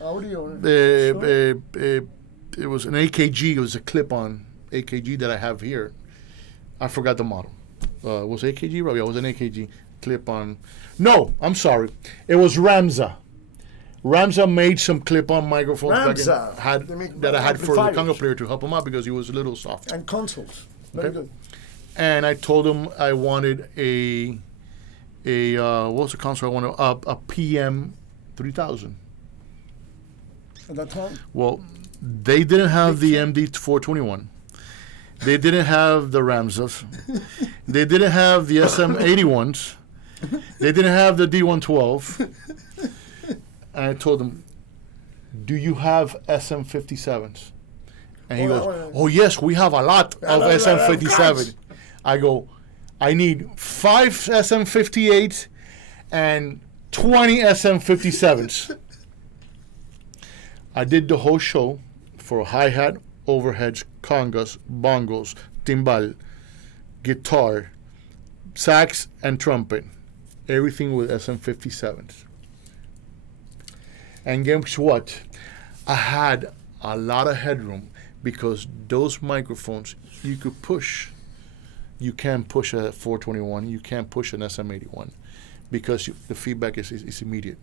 Audio. it was an AKG. It was a clip-on AKG that I have here. I forgot the model. Was AKG? Right, yeah, it was an AKG clip-on. No, I'm sorry. It was Ramza. Ramza made some clip-on microphones Ramza. that I had for the Amplifiers. conga player to help him out because he was a little soft. And consoles. Very Okay. good. And I told him I wanted a what was the console I wanted? A PM 3000. At that time. Well, they didn't have the MD 421. They didn't have the Ramzas. They didn't have the SM81s. They didn't have the D112. And I told him, "Do you have SM57s?" And he goes, "Oh yes, we have a lot of SM57." I go, "I need 5 SM58s and 20 SM57s." I did the whole show for hi-hat, overheads, congas, bongos, timbal, guitar, sax, and trumpet. Everything with SM57s. And guess what? I had a lot of headroom because those microphones you could push. You can't push a 421. You can't push an SM81 because the feedback is immediate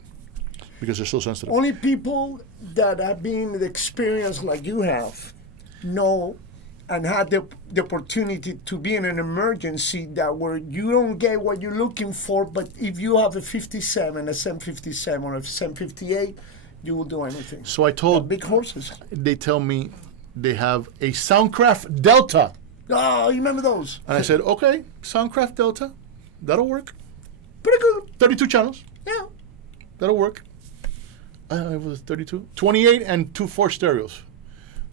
because they're so sensitive. Only people that have been the experience like you have know and had the opportunity to be in an emergency that where you don't get what you're looking for, but if you have a 57, a 757 or a 758, you will do anything. So I told Big horses. they tell me they have a Soundcraft Delta. Oh, you remember those? And I said, okay, Soundcraft Delta, that'll work. Pretty good. 32 channels, Yeah. that'll work. It was 32, 28 and 2 4 stereos.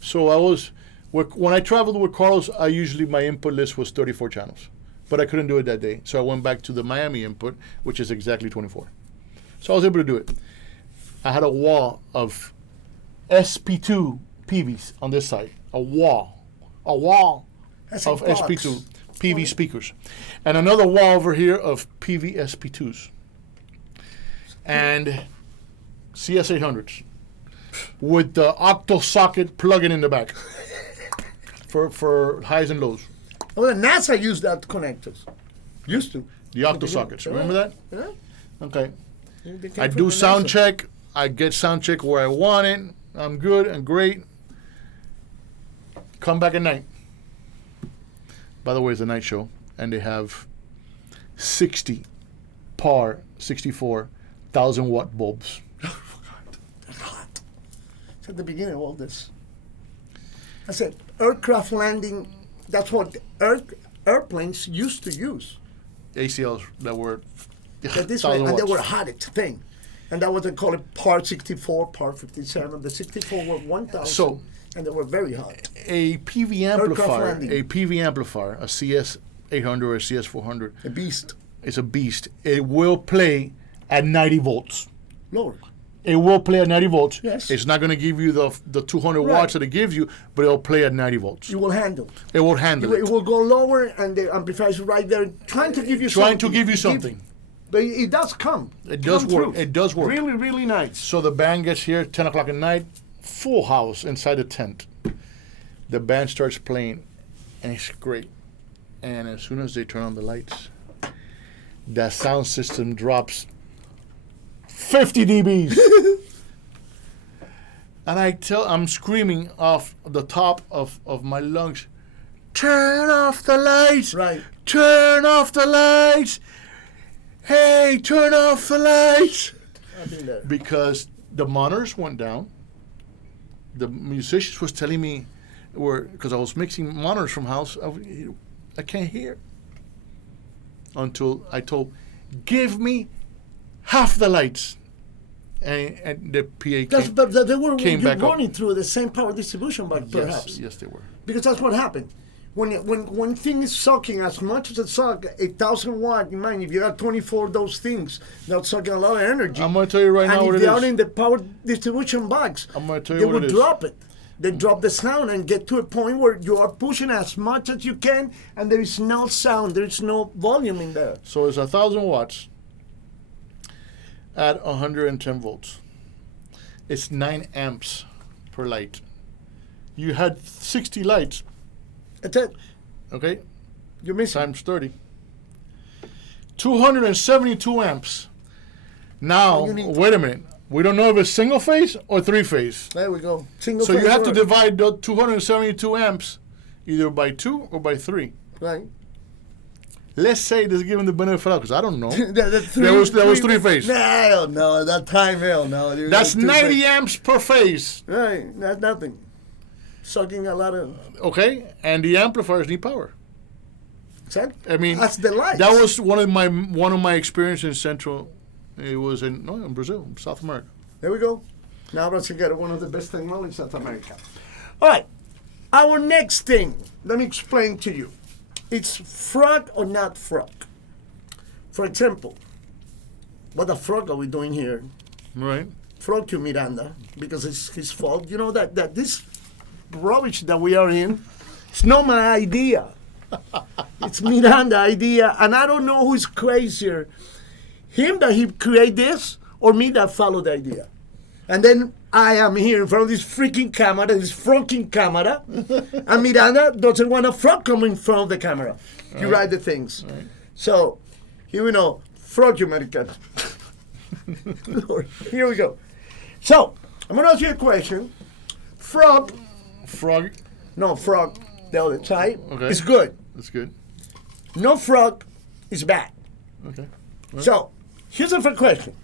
So I was, when I traveled with Carlos, my input list was 34 channels. But I couldn't do it that day. So I went back to the Miami input, which is exactly 24. So I was able to do it. I had a wall of SP2 PVs on this side. A wall That's a of box. SP2 PV speakers. And another wall over here of PV SP2s. And CS800s with the octo socket plug-in in the back for highs and lows. Well, NASA used that connectors. Used to. The octo sockets. Remember that? Yeah. Okay. I do sound check. I get sound check where I want it. I'm good and great. Come back at night. By the way, it's a night show, and they have 64,000 watt bulbs. Oh, God. That's hot. It's at the beginning of all this. I said, aircraft landing, that's what airplanes used to use. ACLs that were This way, and they were hot, it's thing. And that was, they call it Part 64, Part 57. The 64 were 1,000, So, and they were very hot. a PV amplifier, a CS 800 or a CS 400, A beast. is a beast. It will play at 90 volts. Lord. It will play at 90 volts. Yes. It's not going to give you the 200 Right. watts that it gives you, but it'll play at 90 volts. You will handle. It will handle It it. will go lower, and the amplifier is right there, trying to give you something. But it does come. It does Come work. through. It does work. Really, really nice. So the band gets here 10 o'clock at night, full house inside the tent. The band starts playing, and it's great. And as soon as they turn on the lights, that sound system drops 50 dBs. And I'm screaming off the top of my lungs, turn off the lights. Right. Turn off the lights. Hey, turn off the lights. I've been there. Because the monitors went down. The musicians was telling me, because I was mixing monitors from house, I can't hear. Until I told, give me half the lights. And the PA came back running up. through the same power distribution box, perhaps. Yes, they were. Because that's what happened. When thing is sucking as much as it sucks, 1,000 watt, you mind, if you got 24 of those things, that's sucking a lot of energy. I'm going to tell you right now and what if it they are is. in the power distribution box, I'm going to tell they you what would it is. drop it. They drop the sound and get to a point where you are pushing as much as you can, and there is no sound, there is no volume in there. So it's 1,000 watts at 110 volts. It's 9 amps per light. You had 60 lights, That's it. okay? You're missing. Times 30. 272 amps. Now, What do you need? wait a minute. We don't know if it's single phase or three phase. There we go. Single So you phase have to work. divide the 272 amps either by 2 or by 3. Right. Let's say this is given the benefit of the doubt, because I don't know. There was three phase. Nah, hell no. At that time, hell no. Dude, That's two 90 phase. amps per phase. Right. That's nothing. Sucking a lot of. Okay? And the amplifiers need power. That, I mean, that's the lights. that was one of my experiences in Central. It was in Brazil, South America. There we go. Now let's get one of the best technology in South America. All right. Our next thing. Let me explain to you. It's frog or not frog. For example, what the frog are we doing here? Right. Frog to Miranda, because it's his fault. You know that this rubbish that we are in, it's not my idea. It's Miranda idea, and I don't know who's crazier, him that he create this, or me that follow the idea. And then I am here in front of this freaking camera, this fucking camera, and Miranda doesn't want a frog come in front of the camera. You write the things. Right. So, here we know, frog you American. Lord, here we go. So, I'm going to ask you a question. Frog, Frog. no, frog, the other side, Okay. is good. That's good. No frog is bad. Okay. So, here's a first question.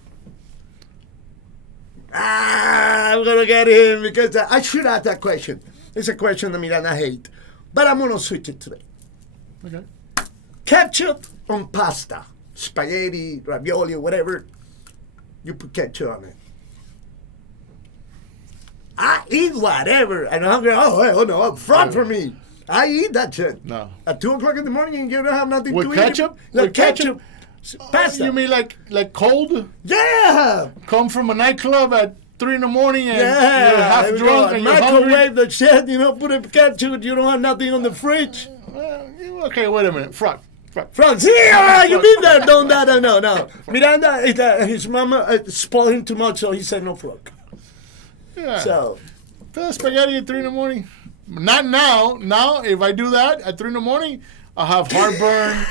I'm going to get him because I should ask that question. It's a question that Miranda hate. But I'm going to switch it today. Okay. Ketchup on pasta. Spaghetti, ravioli, whatever. You put ketchup on it. I eat whatever. And I'm hungry. Oh no, frog for me. I eat that shit. No. At 2 o'clock in the morning and you don't have nothing With to ketchup? eat. Like With ketchup? Pasta. You mean like cold? Yeah. Come from a nightclub at 3 in the morning and Yeah. you're half There we drunk go. and you're hungry? Microwave the shit, put a ketchup, you don't have nothing on the fridge. Okay, wait a minute. Frog. Franz, yeah, you mean that? No. Miranda, his mama spoiled him too much, so he said no frog. Yeah. So, Spaghetti at 3 in the morning. Not now. Now, if I do that at 3 in the morning, I'll have heartburn,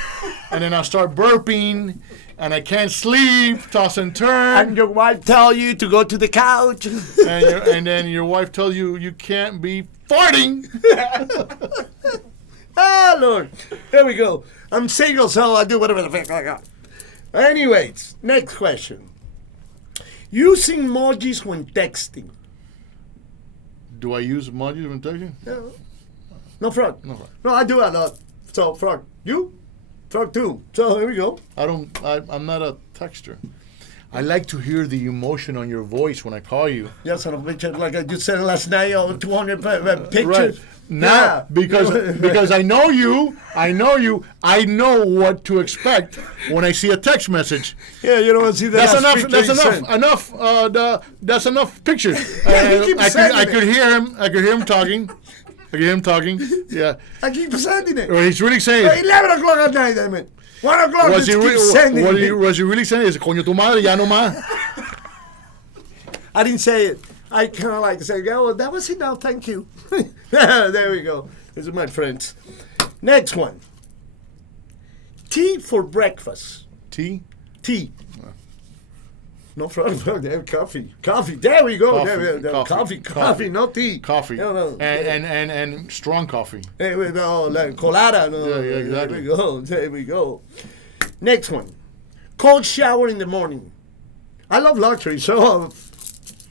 and then I'll start burping, and I can't sleep, toss and turn. And your wife tell you to go to the couch. And then your wife tells you you can't be farting. Ah, Lord. There we go. I'm single, so I do whatever the fuck I got. Anyways, next question. Using emojis when texting. Do I use emojis when texting? Yeah. No, Frog. No, Frog. No, I do a lot. So, Frog, you? Frog too. So, here we go. I'm not a texter. I like to hear the emotion on your voice when I call you. Yes, on a picture, like I just said last night, 200 pictures. Right. Now, because I know you, I know what to expect when I see a text message. Yeah, you don't want to see that. That's enough pictures. I could hear him talking. Yeah. I keep sending it. Well, he's really saying. 11 o'clock at night, damn it. 1 o'clock, Was he sending it. was he really saying? Is coño tu madre ya no más? I didn't say it. I kind of like say, oh, that was enough, thank you. There we go. These are my friends. Next one. Tea for breakfast. Tea. No problem. There, coffee. There we go. Coffee, not tea. Coffee. No. And strong coffee. There we go. Like colada. No. Yeah, exactly. There we go. Next one. Cold shower in the morning. I love luxury, so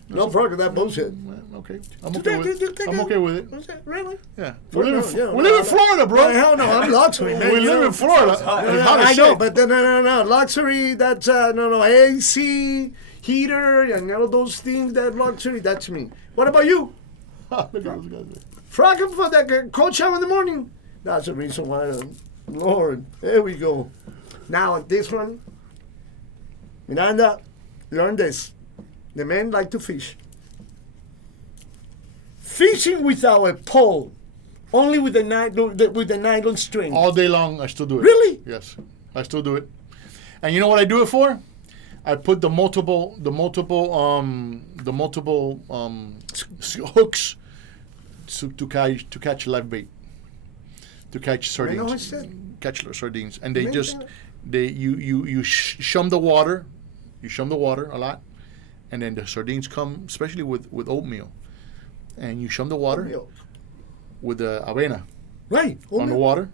no problem with that bullshit. Okay. I'm okay with it. I'm okay with it. What's that? Really? Yeah. We We live in Florida, bro. Hell no, I'm luxury, man. We You live know. in Florida. It's hot as I know, shit. but no. Luxury, that's, AC, heater, and all those things, that luxury, that's me. What about you? Look at those guys. Frocking for that cold shower in the morning. That's the reason why, Lord, there we go. Now, this one, Miranda, learn this. The men like to fish. Fishing without a pole, only with the nylon string. All day long, I still do it. Really? Yes, I still do it. And you know what I do it for? I put the multiple hooks to catch live bait, to catch sardines. I know what's that? Catch sardines, and they Wait, just that- you shum the water, a lot, and then the sardines come, especially with oatmeal, and you shum the water Oatmeal. with the avena Right. on the Oatmeal. water,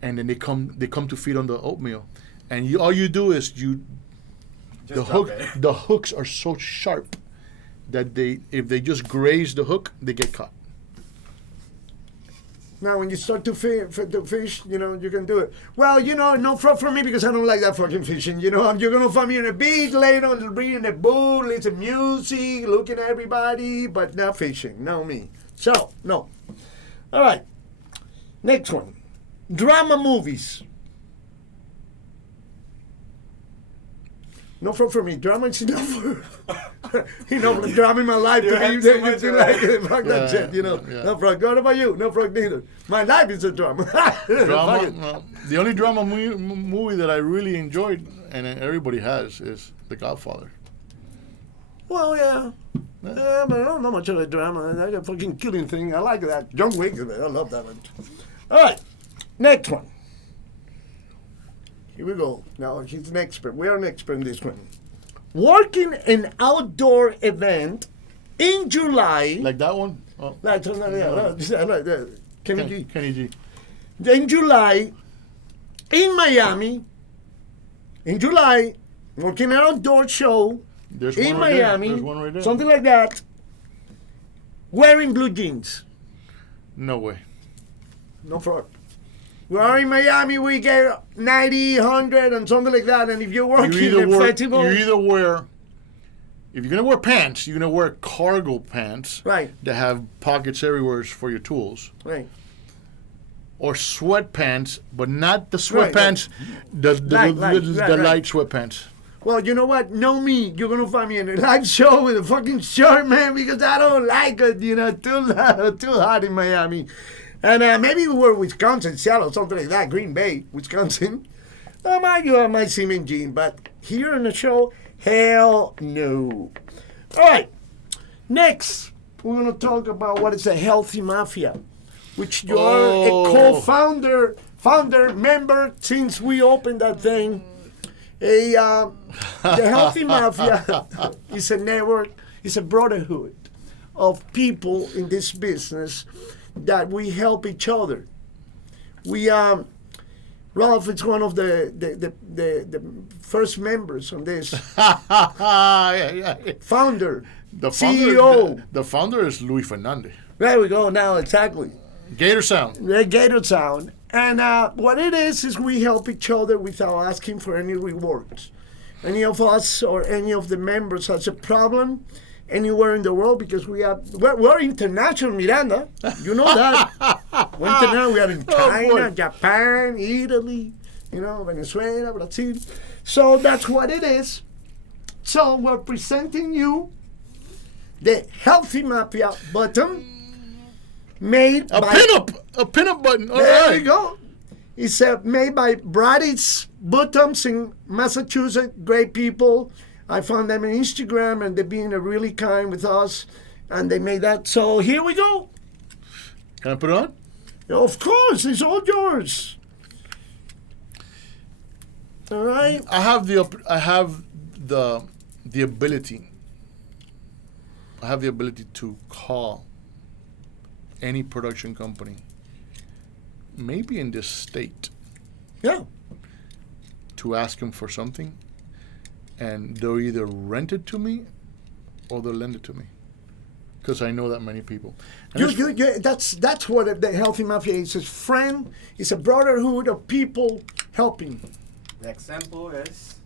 and then they come to feed on the oatmeal, and all you do is the hooks are so sharp that if they just graze the hook, they get caught. Now, when you start to fish, you can do it. Well, no fraud for me because I don't like that fucking fishing. You're going to find me in a beach later, reading a book, listen to music, looking at everybody, but not fishing. No, me. So, no. All right. Next one. Drama movies. No fraud for me. Drama is enough for... drama in my life to be too much to of like it. fuck that shit, Yeah. No fraud. What about you? No fraud neither. My life is a drama. Fuck Drama. it. No, the only drama movie that I really enjoyed, and everybody has, is The Godfather. Well, yeah. Yeah, but I don't know much of a drama. That's a fucking killing thing. I like that. John Wick, I love that one. All right. Next one. Here we go. Now, he's an expert. We are an expert in this one. Working an outdoor event in July. Like that one? Oh, Like that. Kenny G. Kenny G. In July, in Miami. In July, working an outdoor show. There's In one right there. Miami, There's one right there. something like that, wearing blue jeans. No way. No fraud. We are in Miami, we get 90, 100, and something like that. And if you're working in a festival... You either wear... If you're going to wear pants, you're going to wear cargo pants. Right. That have pockets everywhere for your tools. Right. Or sweatpants, but not the Right, sweatpants, the Right. light sweatpants. Well, you know what? Know me. You're going to find me in a live show with a fucking shirt, man, because I don't like it, too hot in Miami. And maybe we were Wisconsin, Seattle, something like that, Green Bay, Wisconsin. I might see me in jeans, but here in the show, hell no. All right. Next, we're going to talk about what is a healthy mafia, which you are a co-founder, member since we opened that thing. The Healthy Mafia is a network, is a brotherhood of people in this business that we help each other. We Ralph is one of the first members on this. Founder, The founder, CEO. The founder is Luis Fernandez. There we go now, exactly. Gator Sound. The Gator Sound. And what it is we help each other without asking for any rewards. Any of us or any of the members has a problem anywhere in the world because we're international, Miranda. You know that. We're international. We are in China, Japan, Italy, Venezuela, Brazil. So that's what it is. So we're presenting you the Healthy Mafia button made A by... pinup button. All There right. you go. It's made by Brady's Bottoms in Massachusetts. Great people. I found them on Instagram, and they're being really kind with us, and they made that. So here we go. Can I put it on? Of course, it's all yours. All right. I have the ability. I have the ability to call any production company, maybe in this state, Yeah. to ask them for something, and they'll either rent it to me or they'll lend it to me, because I know that many people. And That's what the Healthy Mafia is. It's a friend. It's a brotherhood of people helping. The example is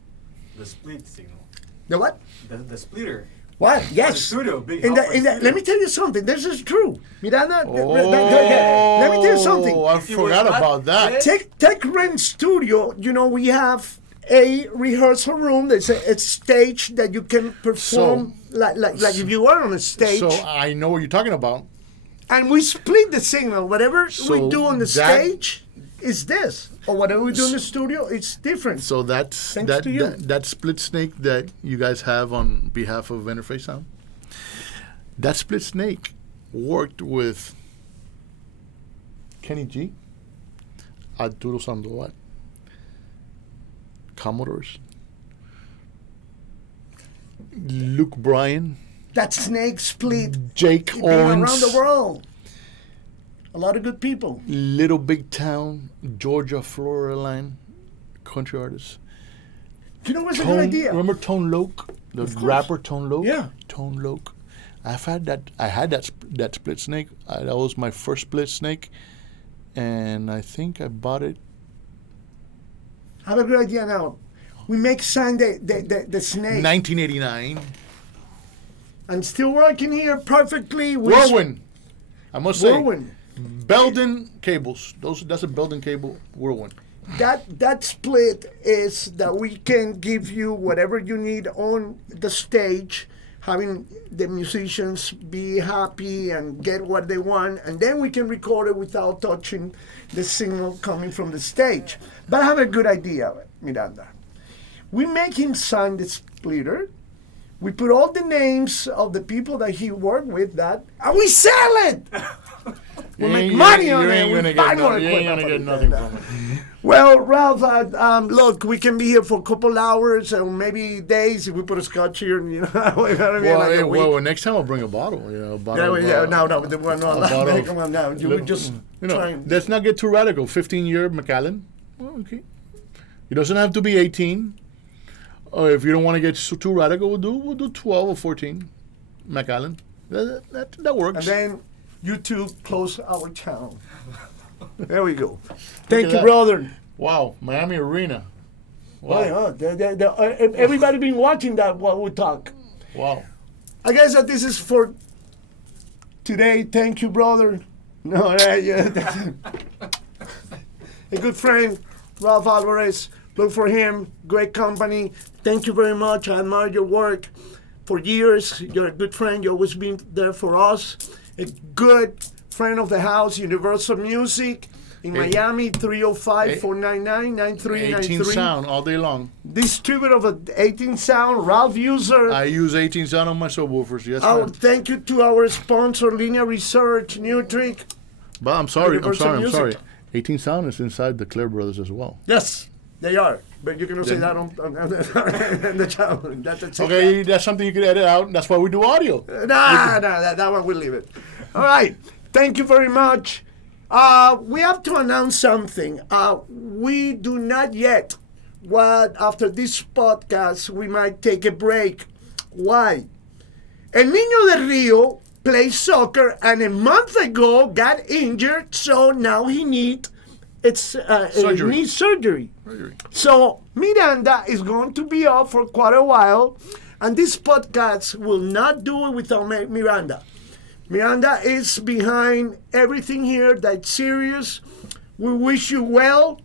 the split signal. The what? The splitter. What? The Yes. studio, big In help the, for in the, studio. let me tell you something. This is true. Miranda, Oh, let me tell you something. I If you were forgot not about that. there- Tech Rent Studio, we have a rehearsal room. There's a stage that you can perform like if you were on a stage. So I know what you're talking about. And we split the signal. Whatever So we do on the that- stage is this. Or whatever we do in the studio, it's different. So that's Thanks to you. that split snake that you guys have on behalf of Interface Sound. That split snake worked with Kenny G, Arturo Sandoval, Commodores, Luke Bryan, That snake split Jake been around the Owens, world. A lot of good people. Little Big Town, Georgia, Florida line, country artists. You know what's a good idea? Remember Tone Loc, the Of course. rapper Tone Loc? Yeah. Tone Loc. I had that split snake. That was my first split snake, and I think I bought it. I have a good idea now. We make sign the snake. 1989. And still working here perfectly. Whirlwind. I must say. Whirlwind. Belden cables. That's a Belden cable Whirlwind. That split is that we can give you whatever you need on the stage, having the musicians be happy and get what they want, and then we can record it without touching the signal coming from the stage. But I have a good idea, Miranda. We make him sign the splitter. We put all the names of the people that he worked with, and we sell it. We make money on it. We buy more You ain't equipment gonna for get it. nothing from it. Well, Ralph, look, we can be here for a couple hours or maybe days if we put a scotch here. You know what I mean? Like a week. Well, next time I'll bring a bottle. A bottle. Yeah, of, no, we're not allowed. bottle Come on now. You look, were just you know, trying. let's not get too radical. 15-year Macallan. Well, okay. It doesn't have to be 18. Or if you don't want to get too radical, we'll do 12 or 14 Macallan. That works. And then you two close our channel. There we go. Thank at you, that. brother. Wow, Miami Arena. Wow. Wow. Everybody been watching that while we talk. Wow. I guess that this is for today. Thank you, brother. No, yeah. A good friend, Ralph Alvarez. Look for him. Great company. Thank you very much. I admire your work for years. You're a good friend. You've always been there for us. A good friend of the house, Universal Music in Miami, 305-499-9393. 18 sound all day long. Distributor of 18 Sound, Ralph User. I use 18 sound on my subwoofers. Yes, Oh, ma'am. thank you to our sponsor, Linear Research, Newtrick. But I'm sorry. Universal Music. 18 sound is inside the Claire Brothers as well. Yes. They are. But you cannot say that on the channel. That's Okay, that's something you can edit out. That's why we do audio. That one we'll leave it. All right. Thank you very much. We have to announce something. We do not yet. After this podcast, we might take a break. Why? El Niño de Rio plays soccer and a month ago got injured, so now he needs knee surgery. So Miranda is going to be off for quite a while, and this podcast will not do it without Miranda. Miranda is behind everything here that's serious. We wish you well.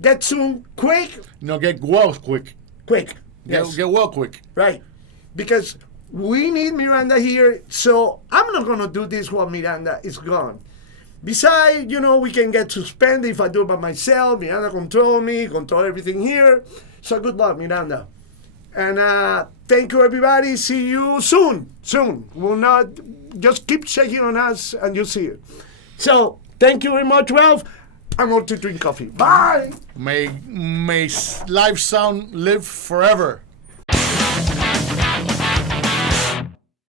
Get soon quick. No, get well quick. Quick. Yes. Get well quick. Right. Because we need Miranda here, so I'm not going to do this while Miranda is gone. Besides, we can get suspended if I do it by myself. Miranda control me, control everything here. So good luck, Miranda. And thank you, everybody. See you soon. Soon. We'll not just keep checking on us, and you'll see it. So thank you very much, Ralph. I'm going to drink coffee. Bye. May life sound live forever.